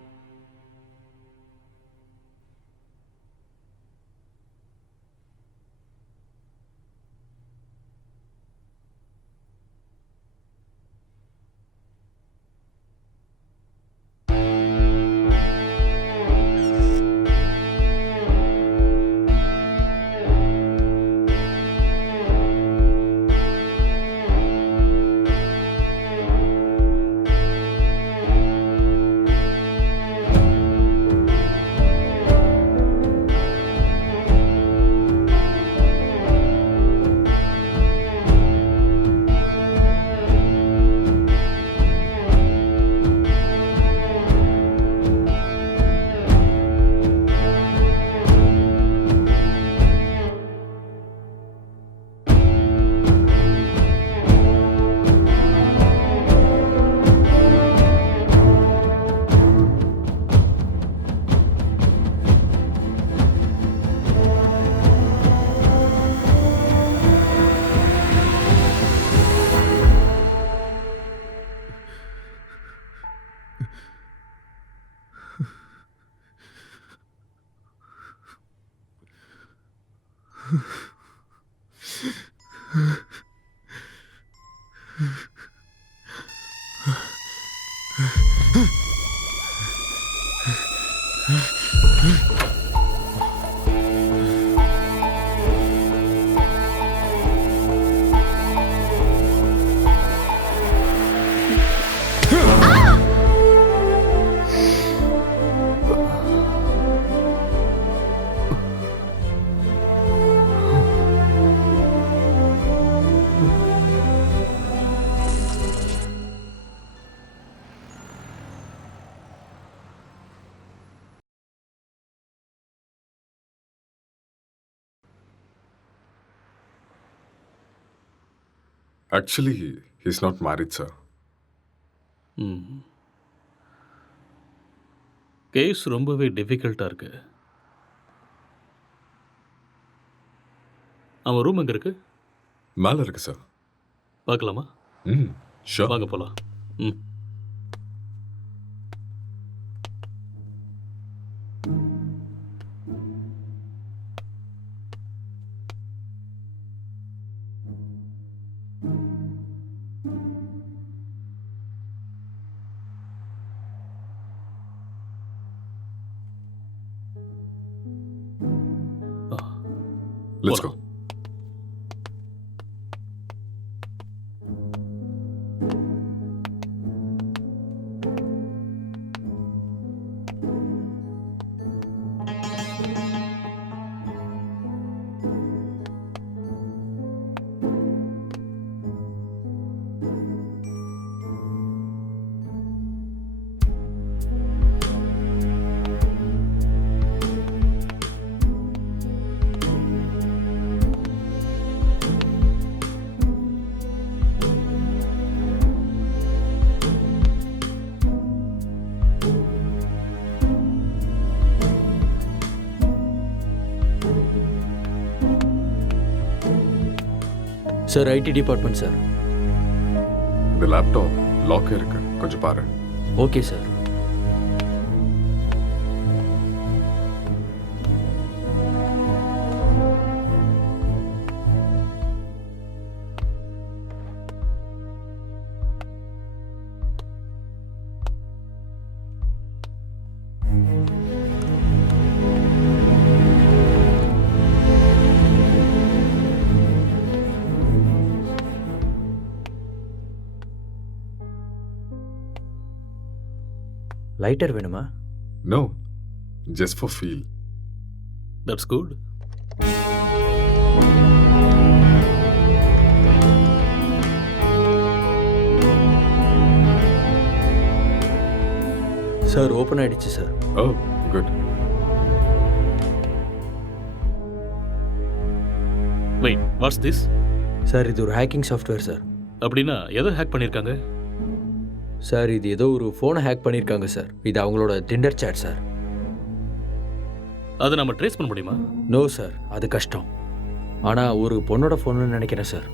Actually he's not married sir. Case ரொம்பவே டிஃபிகல்ட்டாக இருக்கு. அவன் ரூம் எங்கே இருக்கு? மேலே இருக்கு சார். பார்க்கலாமா? ஷோர். வாங்க போகலாம். Let's go. Sir IT department sir. இந்த லேப்டாப் லாக் இருக்கு, கொஞ்சம் பாரு. Okay sir. லைட்டர் வேணுமா? No, just for feel. That's good. Sir open ஆயிடுச்சு sir. Oh good. Wait, what's this? Sir இது ஒரு ஹேக்கிங் சாஃப்ட்வேர் சார். அப்படின்னா எதை ஹேக் பண்ணியிருக்காங்க? சார் இது ஏதோ ஒரு ஃபோனை ஹேக் பண்ணியிருக்காங்க சார். இது அவங்களோட டிண்டர் சேட் சார். அதை நம்ம ட்ரேஸ் பண்ண முடியுமா? நோ சார், அது கஷ்டம். ஆனால் ஒரு பொண்ணோட ஃபோன்னு நினைக்கிறேன் சார்.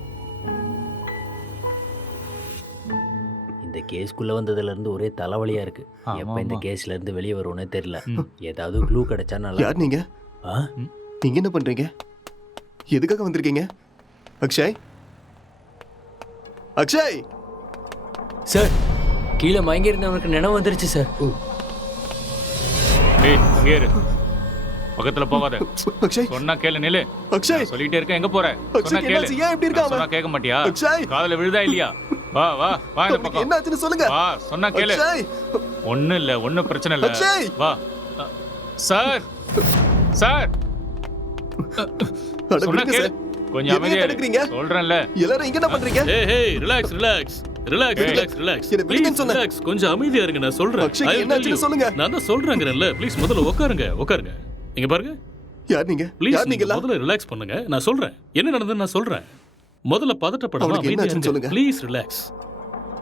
இந்த கேஸ்க்குள்ளே வந்ததுலேருந்து ஒரே தலைவலியாக இருக்குது. எப்போ இந்த கேஸ்லேருந்து வெளியே வருவோன்னே தெரில. ஏதாவது க்ளூ கிடைச்சா நல்லா. யார் நீங்க? நீங்க என்ன பண்றீங்க? எதுக்காக வந்திருக்கீங்க? அக்ஷய், அக்ஷய் சார், கீழே மயங்கி இருந்தவனுக்கு நினைவு வந்துருச்சு சார். பக்கத்துல போகாத. அக்ஷய் சொன்னா கேளு. நில்லு. அக்ஷய் சொல்லிட்டே இருக்க, எங்க போற? சொன்னா அக்ஷய் கேளு. என்னாச்சு? ஏன் இப்படி இருக்காம? சொன்னா கேட்க மாட்டியா? அக்ஷய் காதுல விழுதா இல்லையா? வா வா வா இந்த பக்கம். என்னாச்சுன்னு சொல்லுங்க. வா, சொன்னா கேளு. அக்ஷய் ஒண்ணும் இல்ல, ஒண்ணும் பிரச்சனை இல்ல. அக்ஷய் வா. சார் சார் சொன்னா கேளு. கொஞ்சம் அமைதியா இரு. சொல்றேன்ல. எல்லாரும் இங்க என்ன பண்றீங்க? ஏய் relax relax relax relax relax. என்ன விடுங்கன்னு சொன்னேன். ரிலாக்ஸ், கொஞ்சம் அமைதியா இருங்க, நான் சொல்றேன். அக்ஷய் என்னாச்சுன்னு சொல்லுங்க. நான் தான் சொல்றேங்கறேன்ல, ப்ளீஸ் முதல்ல உட்காருங்க உட்காருங்க. இங்க பாருங்க. யார் நீங்க? ப்ளீஸ் யார் நீங்க? முதல்ல ரிலாக்ஸ் பண்ணுங்க, நான் சொல்றேன். என்ன நடந்ததுன்னு நான் சொல்றேன். முதல்ல பதட்டப்படாம அவனுக்கு அமைதியா என்னாச்சுன்னு இருங்க. சொல்லுங்க. Please relax.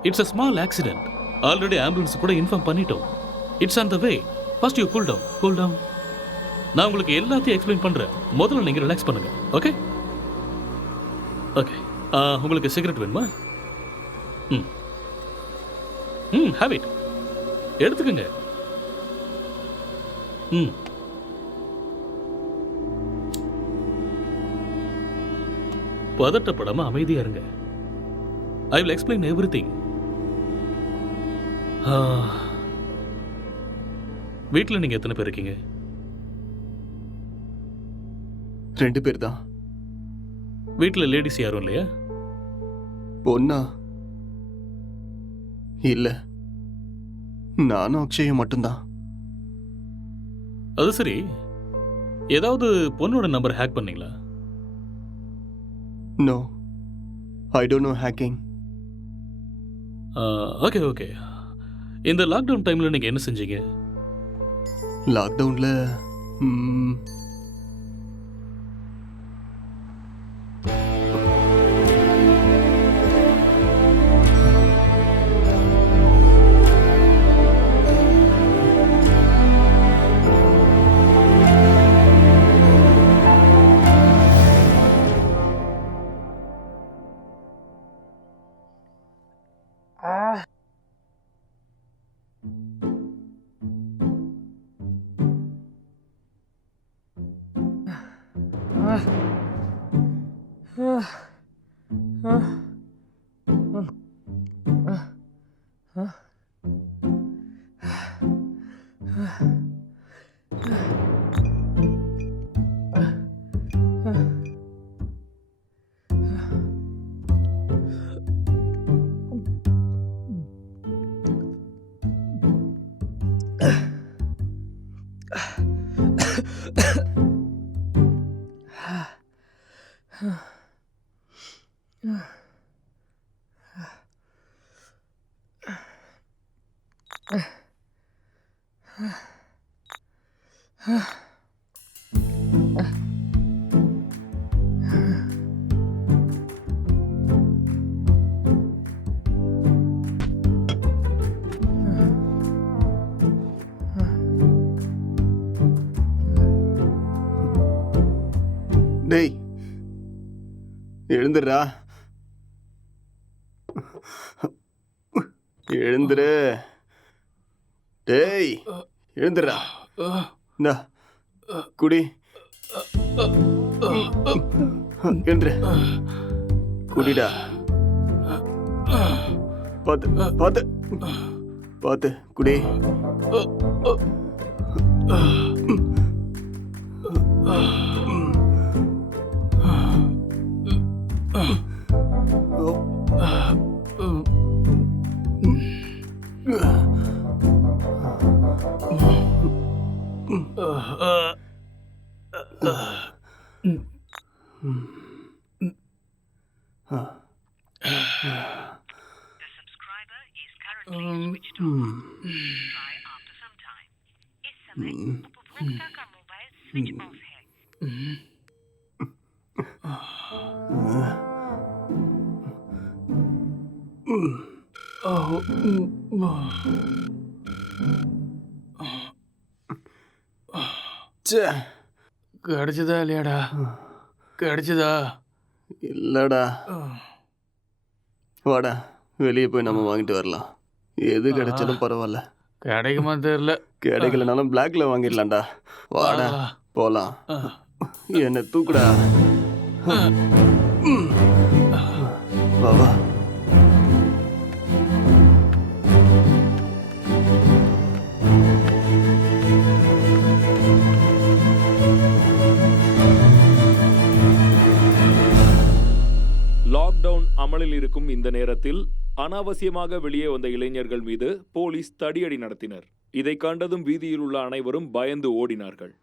It's a small accident. Already ambulance கூட இன்ஃபார்ம் பண்ணிட்டோம். It's on the way. First you cool down, cool down. நான் உங்களுக்கு எல்லாத்தையும் எக்ஸ்பிளைன் பண்றேன். முதல்ல நீங்க ரிலாக்ஸ் பண்ணுங்க. Okay okay. உங்களுக்கு சிகரெட் வேணுமா? Have it. எடுத்துக்கங்க. பதட்டப்படாம அமைதியா இருங்க. I will explain everything. வீட்டில் நீங்க எத்தனை பேர் இருக்கீங்க? 2 பேர் தான். வீட்டில் லேடிஸ் யாரும் இல்லையா? பொண்ணா? இல்ல, நானும் அக்ஷயும் மட்டும்தான். அது சரி, ஏதாவது பொண்ணோட நம்பர் ஹேக் பண்ணீங்களா? No, I don't know hacking. Okay okay. இந்த லாக்டவுன் டைம்ல நீங்க என்ன செஞ்சீங்க? லாக்டவுன்ல டேய், எழுந்துடுறா, எழுந்துரு. டேய், எழுந்துடுறா. இந்தா குடி. எழுந்துரு, குடிடா. பார்த்து பார்த்து பார்த்து குடி. கிடைச்சதா இல்லையாடா? கிடைச்சதா? இல்லடா. வாடா, வெளியே போய் நம்ம வாங்கிட்டு வரலாம். எது கிடைச்சாலும் பரவாயில்ல. கிடைக்குமா தெரியல. கிடைக்கலனாலும் பிளாக்ல வாங்கிடலாம்டா. வாடா போலாம். என்ன தூக்குடா. வா வா. லாக்டவுன் அமலில் இருக்கும் இந்த நேரத்தில் அனாவசியமாக வெளியே வந்த இளைஞர்கள் மீது போலீஸ் தடியடி நடத்தினர். இதை கண்டதும் வீதியில் உள்ள அனைவரும் பயந்து ஓடினார்கள்.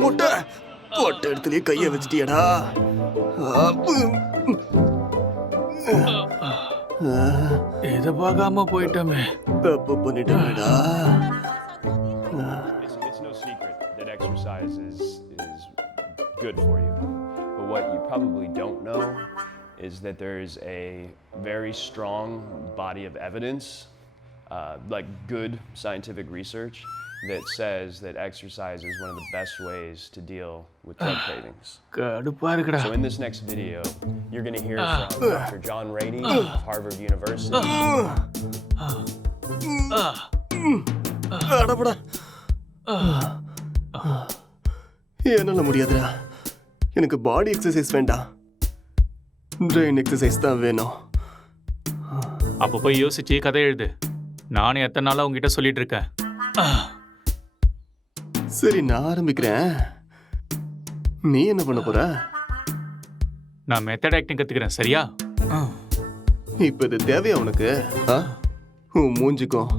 முட்டை போட்ட இடத்துலயே கைய வச்சிட்டியடா. இதை பார்க்காம போயிட்டோமே. தப்பு பண்ணிட்டேடா. It's no secret that exercise is good for you. But what you probably don't know is that there is a very strong body of evidence, like good scientific research, that says that exercise is one of the best ways to deal with drug cravings. கடுப்பா இருக்குடா. So in this next video, you're going to hear from Dr. John Rady of Harvard University. அடபடா. என்னால முடியாதுடா. எனக்கு பாடி exercise வேண்டாம், brain exercise தான் வேணும். அப்போ போய் யோசிச்சு கதை எழுது. நானும் எத்தனை நாளா உங்ககிட்ட சொல்லிட்டு இருக்கேன். சரி, நான் ஆரம்பிக்கிறேன். நீ என்ன பண்ண போற? நான் மெத்தட் ஆக்டிங் கத்துக்கிறேன், சரியா? இப்ப இது தேவையா உனக்கு? உன் மூஞ்சிக்கும்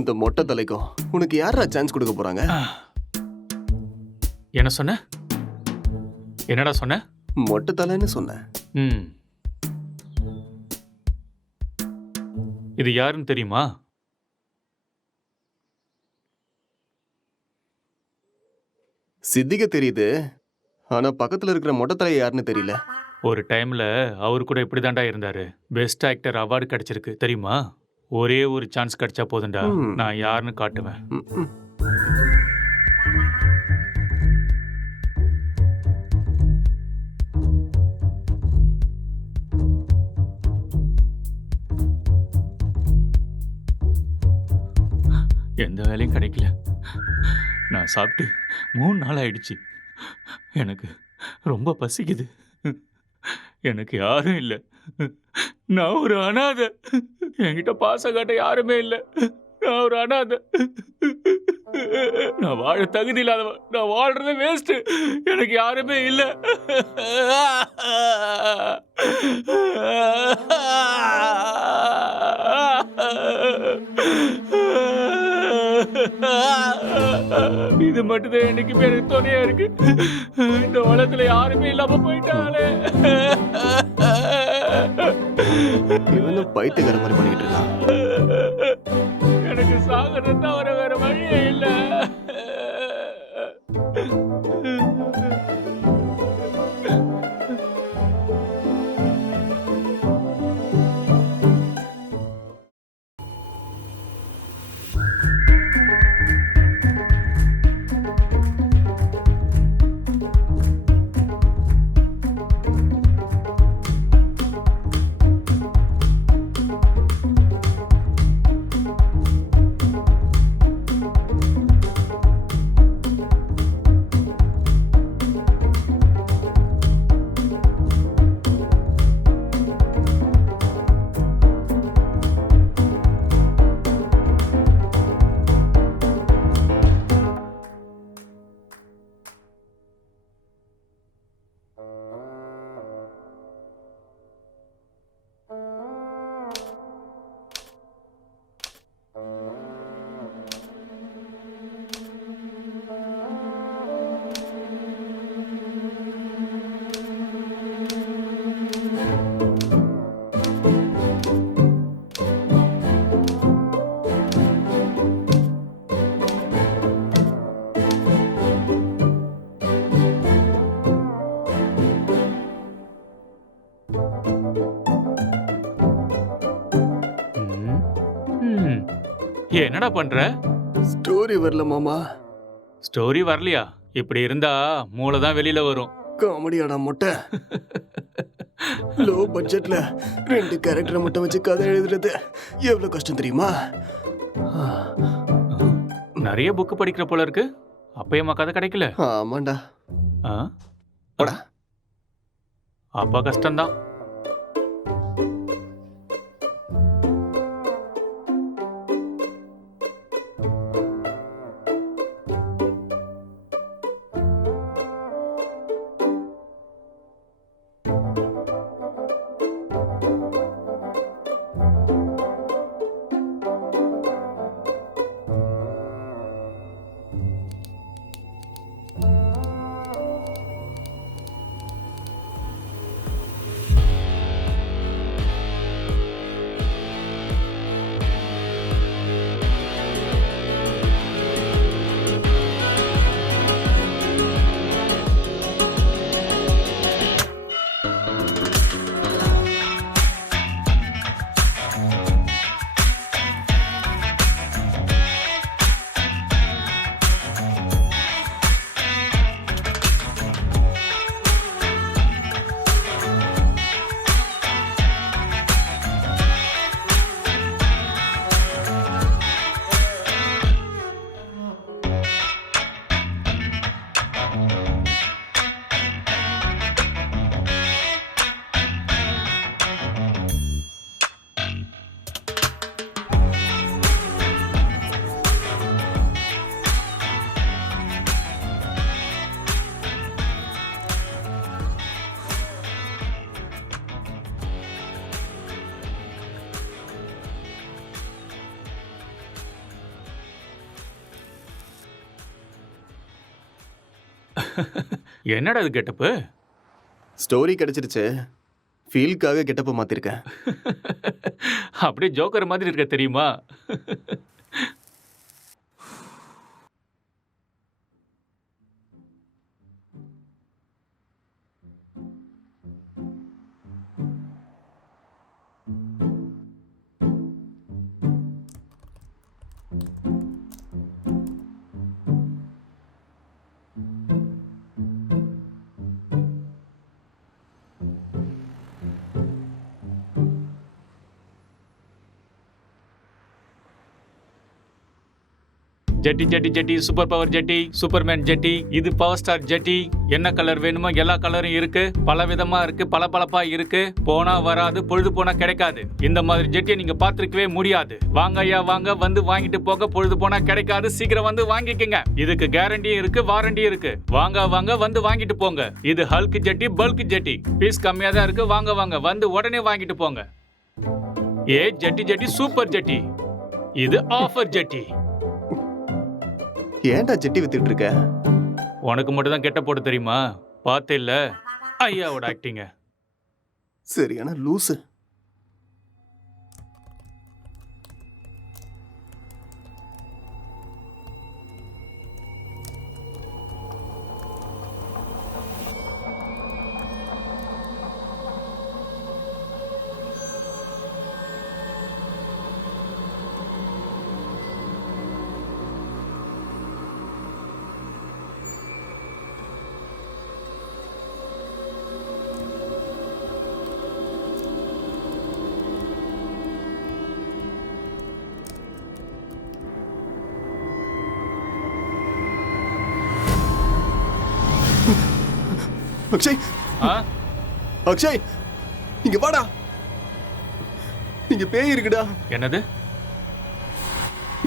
அந்த மொட்டை தலைக்கும் உனக்கு யாரா சான்ஸ் கொடுக்க போறாங்க? என்ன சொன்ன? என்னடா சொன்ன? மொட்டை தலைன்னு சொன்னேன். இது யாருன்னு தெரியுமா? சித்திக தெரியுது, ஆனா பக்கத்துல இருக்கிற மொட்டை தலை யாருன்னு தெரியல. ஒரு டைம்ல அவரு கூட இப்படி தாண்டா இருந்தாரு. பெஸ்ட் ஆக்டர் அவார்டு கிடைச்சிருக்கு தெரியுமா? ஒரே ஒரு சான்ஸ் கிடைச்சா போதும்டா, நான் யாருன்னு காட்டுவேன். எந்த வேலையும் கிடைக்கல. நான் சாப்பிட்டு 3 நாள் ஆயிடுச்சு. எனக்கு ரொம்ப பசிக்குது. எனக்கு யாரும் இல்லை. நான் ஒரு அனாதை. என்கிட்ட பாசம் காட்ட யாருமே இல்லை. நான் ஒரு அனாதை. நான் வாழ தகுதி இல்லாதவன். நான் வாழ்றது வேஸ்ட். எனக்கு யாருமே இல்லை. இது மட்டும்தான் எனக்கு பேரு துணையா இருக்கு. இந்த உலகத்துல யாருமே இல்லாம போயிட்டாலே. இவனும் பைத்தியக்கார மாதிரி பண்ணிட்டு இருக்கான். எனக்கு சாகறது தவிர வேற வழியே இல்லை. என்னடா பண்ற? ஸ்டோரி வரல மாமா. ஸ்டோரி வரலையா? இப்படி இருந்தா மூளை தான் வெளியில வரும். காமெடியாடா மொட்டை. லோ பட்ஜெட்ல 2 கேரக்டரை மட்டும் வச்சு கதை எழுதுறது எவ்வளவு கஷ்டம் தெரியுமா? நிறைய புக் படிக்கிற போல இருக்கு. அப்பயமா கதை கிடைக்கல? ஆமாண்டா. அப்ப கஷ்டம்தான். என்னடா இது கெட்டப்பு? ஸ்டோரி கிடைச்சிருச்சு, ஃபீல்க்காக கெட்டப்ப மாத்திருக்கேன். அப்படியே ஜோக்கர் மாதிரி இருக்க தெரியுமா? ஜெட்டி ஜெட்டி ஜெட்டி, சூப்பர் பவர் ஜெட்டி, சூப்பர்மேன் ஜெட்டி, இது பவர் ஸ்டார் ஜெட்டி. என்ன கலர் வேணுமோ எல்லா கலரும் இருக்கு, பல விதமா இருக்கு, பளபளப்பா இருக்கு. போனா வராது, பொழுது போனா கிடைக்காது. இந்த மாதிரி ஜெட்டியை நீங்க பார்த்திருக்கவே முடியாது. வாங்க ஐயா வாங்க, வந்து வாங்கிட்டு போக. பொழுது போனா கிடைக்காது, சீக்கிரம் வந்து வாங்கிக்கங்க. இதுக்கு கேரண்டியும் இருக்கு, வாரண்டியும் இருக்கு. வாங்க வாங்க, வந்து வாங்கிட்டு போங்க. இது ஹல்க் ஜெட்டி, பல்க் ஜெட்டி. பீஸ் கம்மியா தான் இருக்கு. வாங்க வாங்க, வந்து உடனே வாங்கிட்டு போங்க. ஏ ஜெட்டி ஜெட்டி, சூப்பர் ஜெட்டி. இது ஆஃபர் ஜெட்டி. ஏன்டா ஜெட்டி வித்துட்டு இருக்க? உனக்கு மட்டும் தான் கெட்ட போட தெரியுமா? பார்த்தே இல்ல ஐயாவோட ஆக்டிங்க. சரியான லூசு. அக்ஷய், அக்ஷய், இங்க வாடா. இங்க பேய் இருக்குடா. என்னது?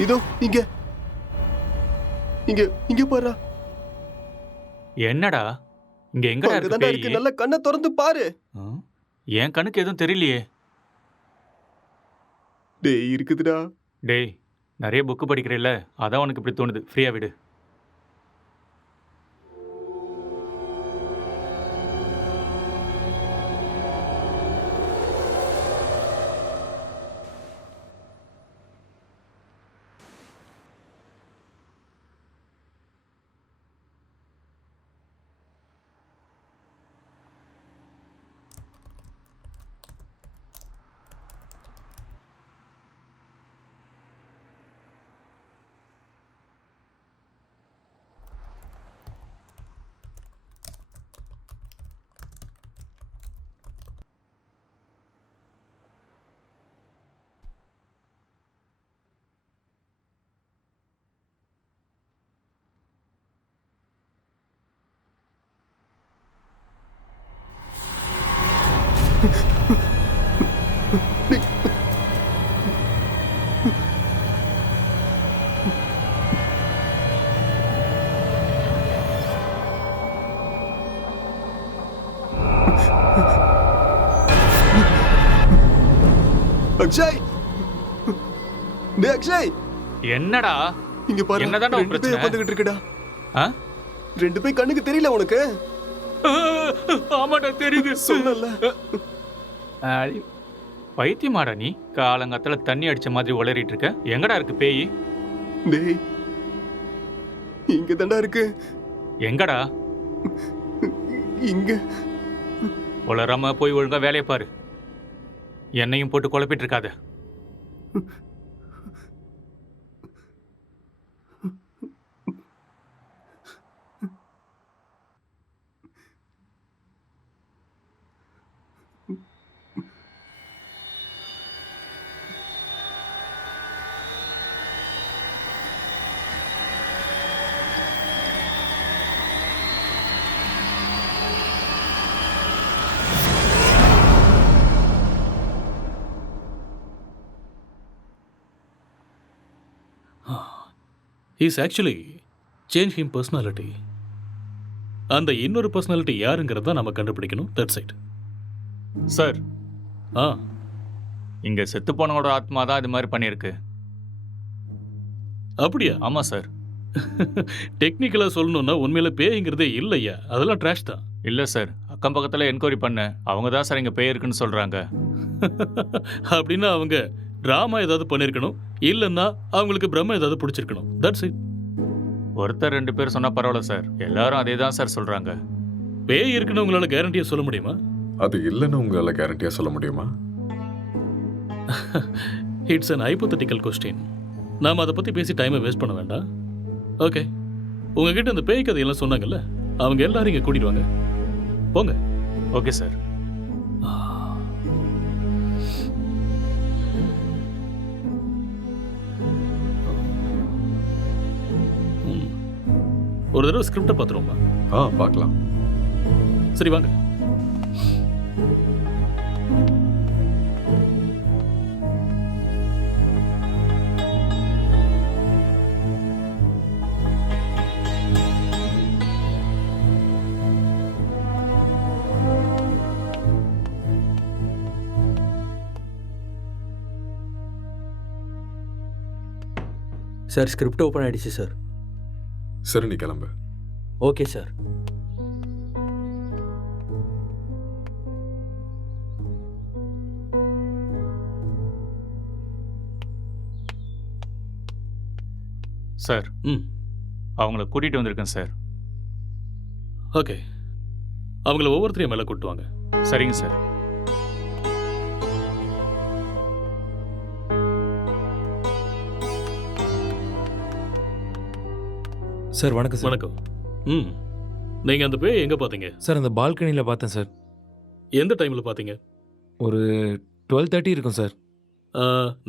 இதோ இங்க இங்க இங்க பாரு. என்னடா இங்க எங்கடா இருக்கு பேய்? இருக்கு, நல்ல கண்ணை திறந்து பாரு. என் கண்ணுக்கு எதுவும் தெரியலையே. டேய் இருக்குதுடா. டேய் நிறைய புக்கு படிக்கிறேல்ல, அதான் உனக்கு இப்படி தோணுது. ஃப்ரீயா விடு. அக்ஷய், டேய் அக்ஷய், என்னடா இங்க பாரு. என்னடா ரெண்டு பேய் உட்கார்ந்துகிட்டு இருக்குடா. ரெண்டு பேய் கண்ணுக்கு தெரியல உனக்கு? ஆமாடா தெரியுது. சொல்லல. பைத்தியமாடா நீ? காலங்காத்துல தண்ணி அடிச்ச மாதிரி உளறிட்டு இருக்க. எங்கடா இருக்கு பேய்? டேய் இங்க தான்டா இருக்கு. எங்கடா? இங்க. உளறாம போய் ஒழுங்கா வேலையை பாரு. என்னையும் போட்டு குழப்பிட்டு இருக்காத. He's actually changed him personality. அந்த இன்னொரு பர்சனாலிட்டி யாருங்கிறத நம்ம கண்டுபிடிக்கணும். That's it sir. இங்க செத்து போனவனோட ஆத்மா தான் இது மாதிரி பண்ணியிருக்கு. அப்படியா? ஆமா சார். டெக்னிக்கலாக சொல்லணும்னா உண்மையில பேய்ங்கிறதே இல்லையா, அதெல்லாம் ட்ராஷ் தான். இல்லை சார், அக்கம் பக்கத்தில் என்கொயரி பண்ணேன். அவங்க தான் சார் இங்கே பேய் இருக்குன்னு சொல்கிறாங்க. அப்படின்னா அவங்க ட்ராமா ஏதாவது பண்ணியிருக்கணும், இல்லைன்னா அவங்களுக்கு பிரம்ம ஏதாவது பிடிச்சிருக்கணும். That's it. ஒருத்தர் 2 பேர் சொன்னால் பரவாயில்ல சார், எல்லாரும் அதே தான் சார் சொல்கிறாங்க. பேய் இருக்குன்னு உங்களால் கேரண்டியாக சொல்ல முடியுமா? அது இல்லைன்னு உங்களால் கேரண்டியாக சொல்ல முடியுமா? It's an hypothetical question. நாம் அதை பற்றி பேசி டைமை வேஸ்ட் பண்ண வேண்டாம். ஓகே, உங்ககிட்ட இந்த பேய் கதையெல்லாம் சொன்னாங்கல்ல, அவங்க எல்லாரும் இங்கே கூட்டிட்டு வாங்க. போங்க. Okay sir. ஒரு தடவை ஸ்கிரிப்டை பார்த்துருவோமா? பார்க்கலாம். சரி வாங்க. சார் ஸ்கிரிப்ட் ஓப்பன் ஆயிடுச்சு சார். சரி, நீ கிளம்பு. Okay sir. சார், அவங்கள கூட்டிகிட்டு வந்திருக்கேன் சார். ஓகே, அவங்கள ஒவ்வொருத்தரையும் மேலே கூட்டு வாங்க. சரிங்க சார். சார் வணக்கம் சார். வணக்கம். நீங்கள் அந்த பேய் எங்கே பார்த்தீங்க? சார் அந்த பால்கனியில் பார்த்தேன் சார். எந்த டைமில் பார்த்தீங்க? ஒரு 12:30 இருக்கும் சார்.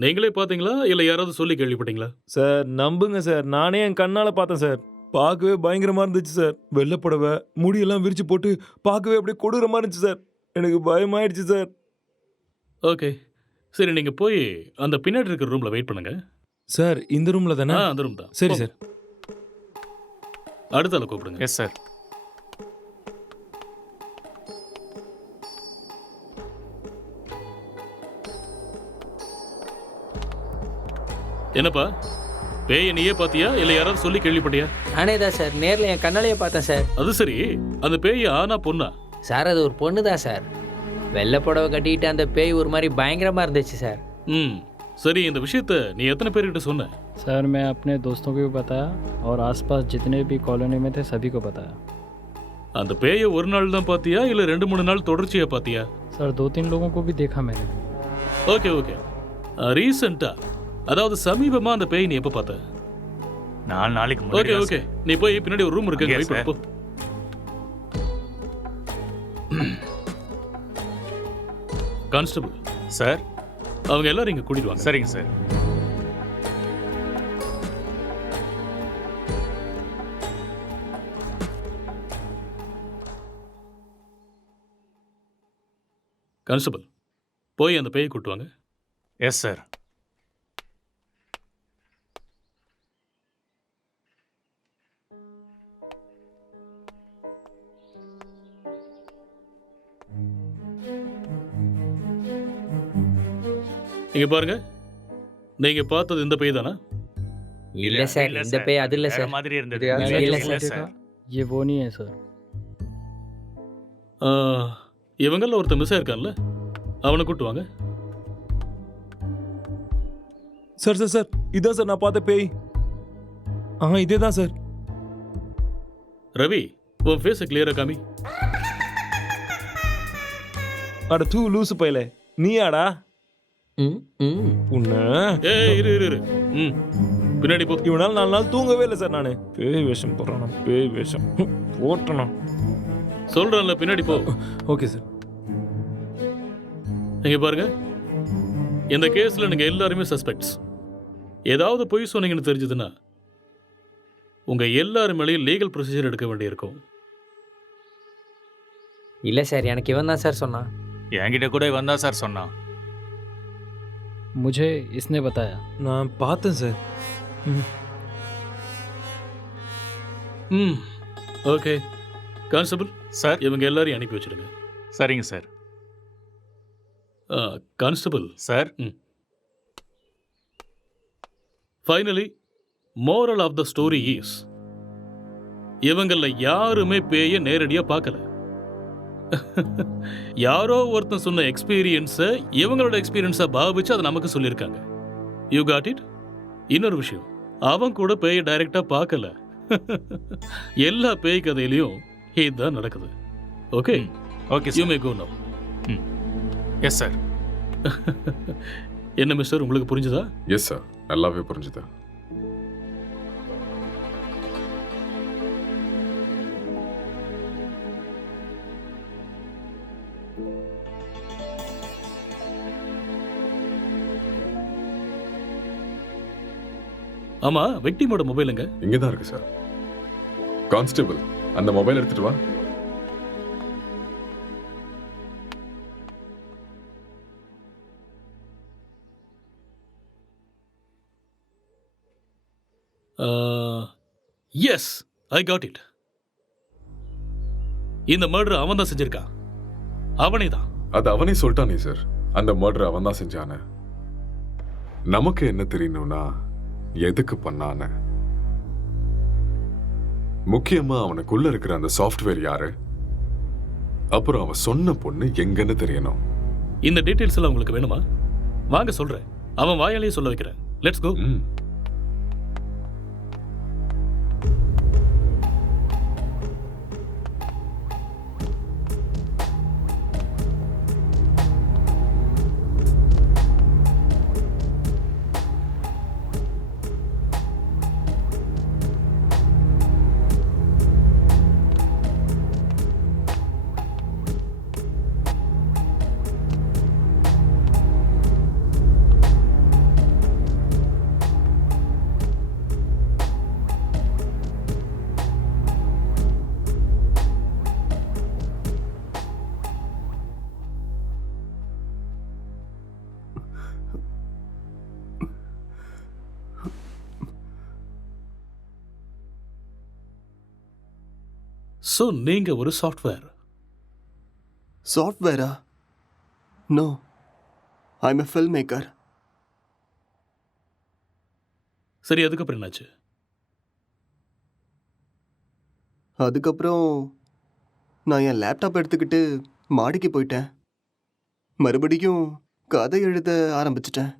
நீங்களே பார்த்தீங்களா இல்லை யாராவது சொல்லி கேள்விப்பட்டீங்களா? சார் நம்புங்க சார், நானே என் கண்ணால் பார்த்தேன் சார். பார்க்கவே பயங்கரமாக இருந்துச்சு சார். வெள்ளைப்புடவை முடியெல்லாம் விரிச்சு போட்டு பார்க்கவே அப்படியே கொடூரமாக இருந்துச்சு சார். எனக்கு பயமாயிடுச்சு சார். ஓகே சரி, நீங்கள் போய் அந்த பின்னாடி இருக்கிற ரூமில் வெயிட் பண்ணுங்க. சார் இந்த ரூமில் தானே? அந்த ரூம் தான். சரி சார். அடுத்தால கூப்பிடுங்க. Yes sir. என்னப்பா, பேயை நீயே பார்த்தியா இல்லை யாராவது சொல்லி கேள்விப்பட்டியா? நானே தான் சார், நேரில் என் கண்ணாலேயே பார்த்தேன் சார். அது சரி, அந்த பேய் ஆனா பொண்ணா? சார் அது ஒரு பொண்ணு தான் சார். வெள்ளை புடவை கட்டிட்டு அந்த பேய் ஒரு மாதிரி பயங்கரமாக இருந்துச்சு சார். சரி, இந்த விஷயத்த நீ எத்தனை பேர்கிட்ட சொன்ன? सर मैं अपने दोस्तों को भी बताया और आसपास जितने भी कॉलोनी में थे सभी को बताया. அந்த பேயை ஒரு நாள் தான் பார்த்தியா இல்லை 2-3 நாள் தொடர்ச்சியா பார்த்தியா? सर 2-3 लोगों को भी देखा मैंने. ஓகே ஓகே, ரீசெண்டா அதாவது சமீபமா அந்த பேய் நீ எப்போ பார்த்த? 4 நாளைக்கு ஓகே முன்னாடி. ஓகே, நீ போய் பின்னாடி ஒரு ரூம் இருக்கு, வெயிட் பண்ணு போ. கான்ஸ்டபிள் சார், அவங்க எல்லாரும் இங்க கூட்டிட்டு வாங்க. சரிங்க சார். கான்ஸ்டபிள் போய் அந்த பேயை கூட்டு வாங்க. Yes sir. இங்க பாருங்க, நீங்க பார்த்தது இந்த பேய் தானா? இல்லை சார், இந்த பேய் அது இல்லை சார். மாதிரி இருந்தது. இல்லை இல்லை சார். சார். ये वो नहीं है सर. இவங்கள ஒருத்தர் மிஸ் ஆயிருக்கான்ல, அவனை கூட்டு வாங்க. சார் சார் சார், இதான் சார் நான் பார்த்த பேய். இதே தான் சார். ரவி, உன் ஃபேஸை கிளியரா காமி. அட தூ லூசு பையலே, நீயாடா? உன்ன இரு இரு இரு. பின்னாடி போ. இவனால 4 நாள் தூங்கவே இல்லை சார். நான் பேய் வேஷம் போடுறான், பேய் வேஷம் போட்டனா சொல்றேன்ல, பின்னாடி போ. Okay sir. இங்க பாருங்க, இந்த கேஸ்ல நீங்க எல்லாருமே சஸ்பெக்ட்ஸ். ஏதாவது பொய் சொன்னீங்கன்னு தெரிஞ்சதுன்னா உங்க எல்லாரும் மேலேயும் லீகல் ப்ரொசீஜர் எடுக்க வேண்டியிருக்கும். இல்லை சார், எனக்கு இவன் தான் சார் சொன்னான். என்கிட்ட கூட இவன் தான் சார் சொன்னான். मुझे इसने बताया. நான் பார்த்தேன் சார். ஓகே கான்ஸ்டபிள் சார், இவங்க எல்லாரையும் அனுப்பி வச்சிடுங்க. சரிங்க sir. Constable sir, finally moral of the story is இவங்கள யாருமே பேய நேரடியா பார்க்கல. யாரோ ஒருத்தன் சொன்ன எக்ஸ்பீரியன்ஸை இவங்களோட எக்ஸ்பீரியன்ஸை பாவிச்சு அதை நமக்கு சொல்லியிருக்காங்க. You got it? இன்னொரு விஷயம், அவன் கூட பேயை டைரக்டா பார்க்கல. எல்லா பேய் கதையிலையும் இதுதான் நடக்குது. Okay okay you may go now. Yes sir. என்ன மிஸ்டர், உங்களுக்கு புரிஞ்சுதா? எஸ் சார், நல்லாவே புரிஞ்சுது. ஆமா, விக்டிமோட மொபைலுங்க? இங்கே தான் இருக்கு சார். கான்ஸ்டபிள், அந்த மொபைல் எடுத்துட்டு வா. Yes, I got it. இந்த மர்டர் அவன் தான் செஞ்சிருக்கான். அவனே தான். அது அவனே சொல்லிட்டானே சார், அந்த மர்டர் அவன் தான் செஞ்சானே. நமக்கு என்ன தெரியணும்னா எதுக்கு பண்ணான, முக்கியமா அவனுக்குள்ள இருக்கிற அந்த சாஃப்ட்வேர் யாரு, அப்புறம் அவன் சொன்ன பொண்ணு எங்கன்னு தெரியணும். இந்த டீடைல்ஸ் எல்லாம் உங்களுக்கு வேணுமா? வாங்க சொல்றேன். அவன் வாயாலேயே சொல்ல வைக்கிறேன். Let's go. ஸோ நீங்க ஒரு சாஃப்ட்வேர்? சாஃப்ட்வேரா? No, I am a film maker. சரி, அதுக்கப்புறம் என்னாச்சு? அதுக்கப்புறம் நான் என் லேப்டாப் எடுத்துக்கிட்டு மாடிக்கு போயிட்டேன். மறுபடியும் கதை எழுத ஆரம்பிச்சிட்டேன்.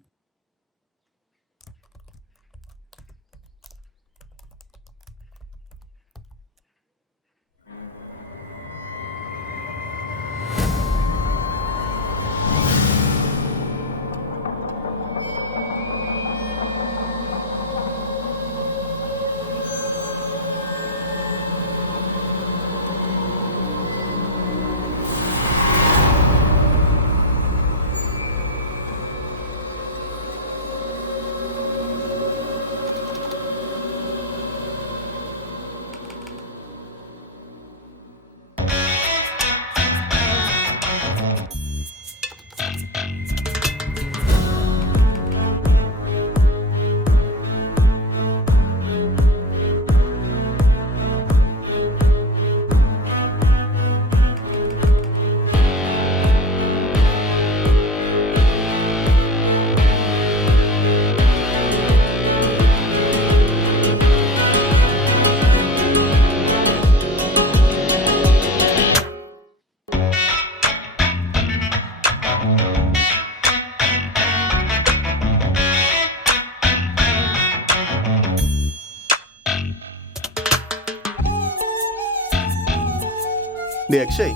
டேய் அக்ஷய்,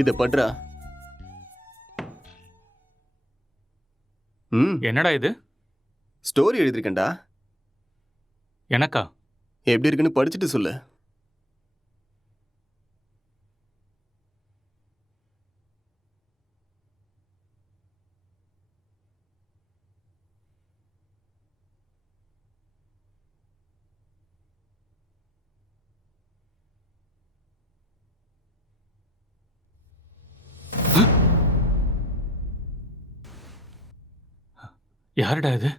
இத பண்றா. என்னடா இது? ஸ்டோரி எழுதிருக்கேன்டா. எனக்கா? எப்படி இருக்குன்னு படிச்சுட்டு சொல்லு. யாருடா இது?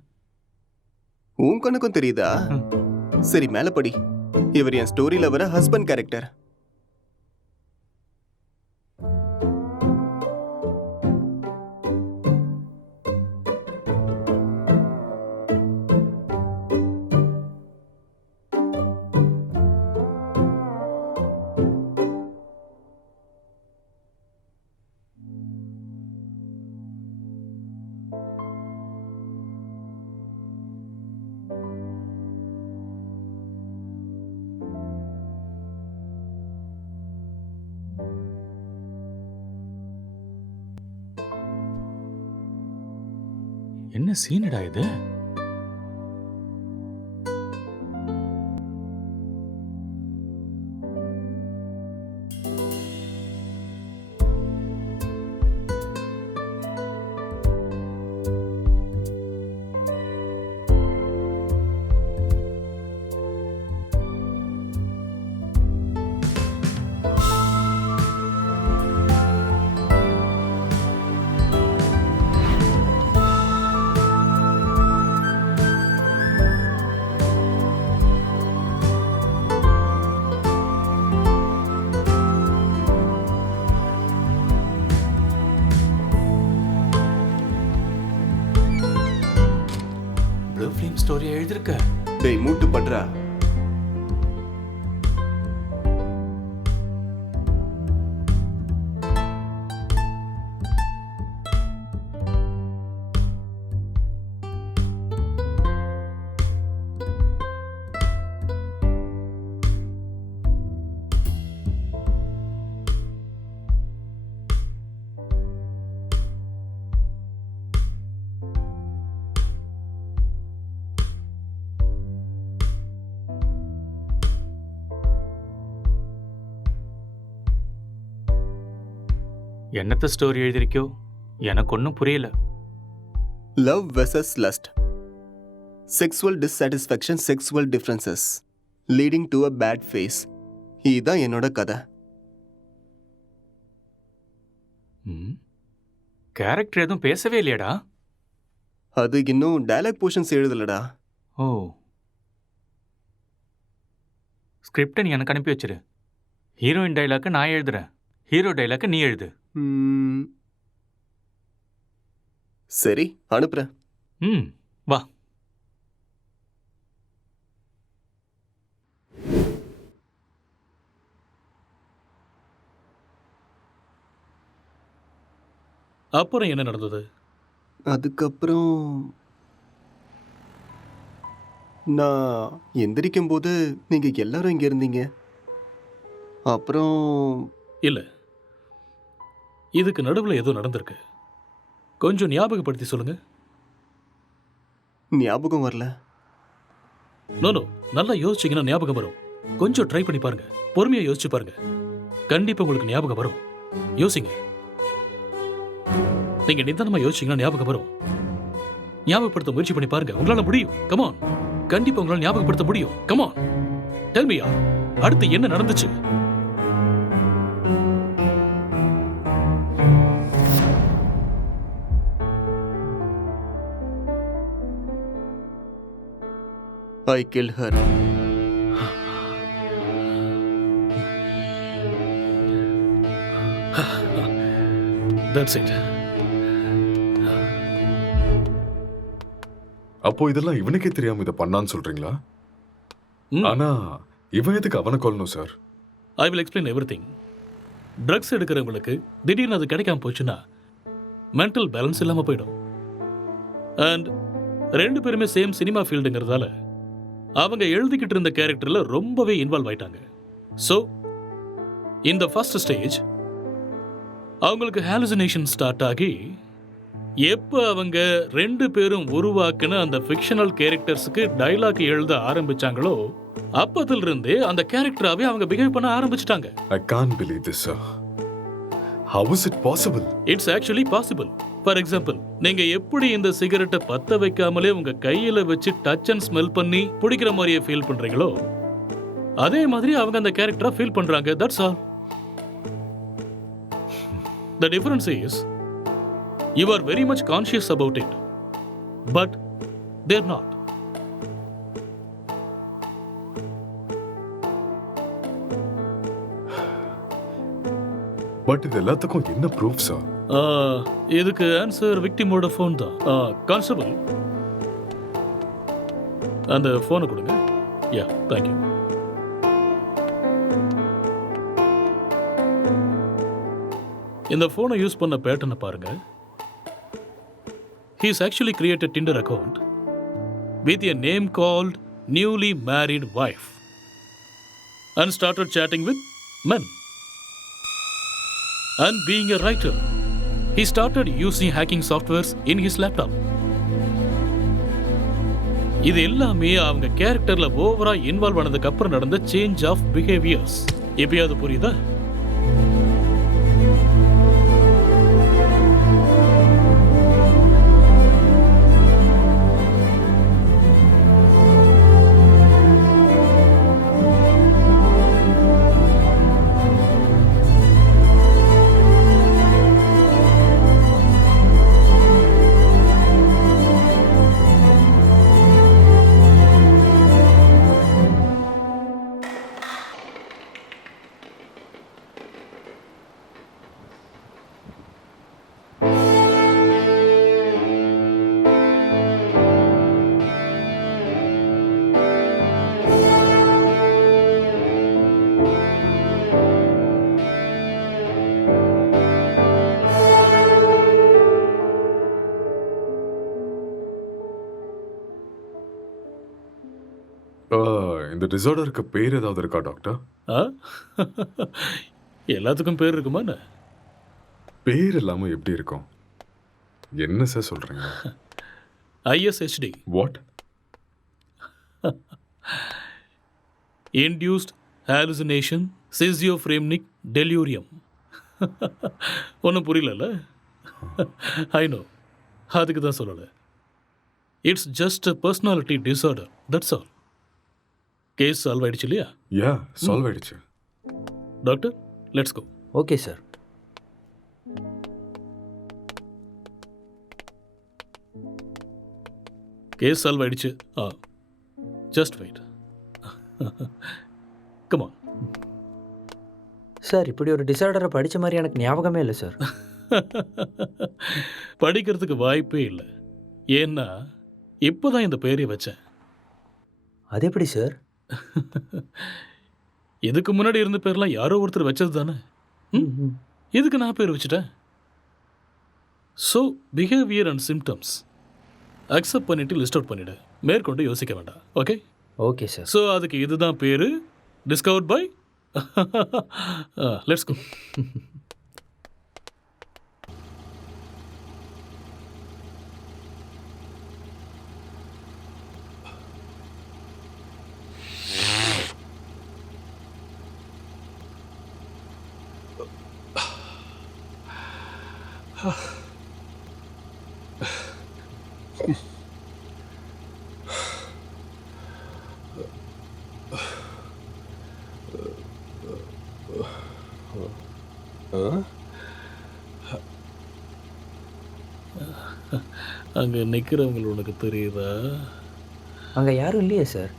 உன் கணக்கும் தெரியுதா? சரி, மேல படி. இவர் என் ஸ்டோரியில வர ஹஸ்பண்ட் கேரக்டர். என்ன சீனடா இது? ப்ளூ ஃபிலிம் ஸ்டோரி எழுதிருக்க? டேய் மூட்டு பண்றா. என்னத்த ஸ்டோரி எழுதிருக்கியோ எனக்கு ஒன்றும் புரியல. Love versus lust, sexual dissatisfaction, sexual differences leading to a bad phase. இதுதான் என்னோட கதை. கேரக்டர் எதுவும் பேசவே இல்லையாடா? அது இன்னும் டயலாக் போர்ஷன்ஸ் எழுதலடா. ஓ, ஸ்கிரிப்டை நீ எனக்கு அனுப்பி வச்சிரு. ஹீரோயின் டைலாக்கை நான் எழுதுறேன், ஹீரோ டைலாக்கை நீ எழுது. சரி, அனுப்புறேன். வா. அப்புறம் என்ன நடந்தது? அதுக்கப்புறம் நான் எந்திரிக்கும் போது நீங்க எல்லாரும் இங்க இருந்தீங்க. அப்புறம் இல்ல, இதுக்கு நடுவில் ஏதோ நடந்திருக்கு. கொஞ்சம் ஞாபகப்படுத்தி சொல்லுங்க. ஞாபகம் வரல. நோ, நல்லா யோசிச்சீங்கன்னா ஞாபகம் வரும். கொஞ்சம் ட்ரை பண்ணி பாருங்க, பொறுமையா யோசிச்சு பாருங்க, கண்டிப்பா உங்களுக்கு ஞாபகம் வரும். யோசிங்க, நீங்க நிதானமா யோசிச்சீங்கன்னா ஞாபகம் வரும். ஞாபகப்படுத்த முயற்சி பண்ணி பாருங்க, உங்களால முடியும். கமான், கண்டிப்பா உங்களால ஞாபகப்படுத்த முடியும். கமான், டெல் மீ, அடுத்து என்ன நடந்துச்சு? I killed her. That's it. அப்போ இதெல்லாம் இவனுக்கே தெரியாம இதை பண்ணான்னு சொல்றீங்களா? ஆனா இவன் எதுக்கு அவனை கொல்லணும் sir? I will explain everything. Drugs எடுக்கிறவங்களுக்கு திடீர்னு அது கிடைக்காம போச்சுன்னா மென்டல் பேலன்ஸ் இல்லாம போயிடும். அண்ட் ரெண்டு பேருமே சேம் சினிமா ஃபீல்டுங்கிறதால அவங்க எழுதிக்கிட்டு இருந்த கேரக்டர்ல ரொம்பவே இன்வால்வ் ஆயிட்டாங்க. ஸோ இந்த ஃபர்ஸ்ட் ஸ்டேஜ் அவங்களுக்கு ஹாலுசினேஷன் ஸ்டார்ட் ஆகி எப்போ அவங்க ரெண்டு பேரும் உருவாக்குன அந்த ஃபிக்ஷனல் கேரக்டர்ஸுக்கு டைலாக் எழுத ஆரம்பிச்சாங்களோ அப்பத்துல இருந்தே அந்த கேரக்டராகவே அவங்க பிஹேவ் பண்ண ஆரம்பிச்சிட்டாங்க. I can't believe this, sir. How is it possible? It's actually possible. For example, நீங்க எப்படி இந்த சிகரெட்டை பத்த வைக்காமலே உங்க கையில வச்சு டச் அண்ட் ஸ்மெல் பண்ணி பிடிக்கிற மாதிரியே ஃபீல் பண்றீங்களோ அதே மாதிரி அவங்க அந்த கேரக்டரை ஃபீல் பண்றாங்க. That's all. The difference is you are very much conscious about it, but they're not. But இது எல்லாத்துக்கும் என்ன ப்ரூஃப் சார்? இதுக்கு ஆன்சர் விக்டிமோட ஃபோன் தான். கான்ஸ்டபிள், அந்த ஃபோனை கொடுங்க. யா, தேங்க்யூ. இந்த ஃபோனை யூஸ் பண்ண பேட்டர்னை பாருங்க. He's actually created Tinder account with a name called newly married wife and started chatting with men. And being a writer, he started using hacking softwares in his laptop. இது எல்லாமே அவங்க கேரக்டர்ல ஓவரா இன்வால்வ் ஆனதுக்கு அப்புறம் நடந்த சேஞ்ச் ஆஃப் பிஹேவியர்ஸ். எப்பயாவது புரியுதா? இந்த டிசார்டருக்கு பேர் ஏதாவது இருக்கா டாக்டர்? எல்லாத்துக்கும் பேர் இருக்குமா? பேர் இல்லாமல் எப்படி இருக்கும்? என்ன சார் சொல்கிறீங்க? ISHD. What? Induced hallucination schizophrenic delirium. ஒன்றும் புரியல. ஐ நோ, அதுக்கு தான் சொல்லலை. It's just a personality disorder, that's all. Case solve ஆயிடுச்சு இல்லையா? யா, சால்வ் ஆயிடுச்சு. Doctor, let's go. Okay sir. Case solve ஆயிடுச்சு. Just wait. Come on. Sir, இப்படி ஒரு டிசார்டரை படித்த மாதிரி எனக்கு ஞாபகமே இல்லை சார். படிக்கிறதுக்கு வாய்ப்பே இல்லை. ஏன்னா இப்போதான் இந்த பேரை வச்சேன். அது எப்படி சார்? இதுக்கு முன்னாடி இருந்த பேர்லாம் யாரோ ஒருத்தர் வச்சது தானே. இதுக்கு நான் பேர் வச்சுட்டேன். So behaviour and symptoms accept பண்ணிட்டு லிஸ்ட் அவுட் பண்ணிவிடு. மேற்கொண்டு யோசிக்க வேண்டாம். ஓகே? Okay sir. ஸோ அதுக்கு இதுதான் பேர். Discovered by. Let's go. அங்கே நிற்கிறவங்க உனக்கு தெரியுதா? அங்கே யாரும் இல்லையே சார்.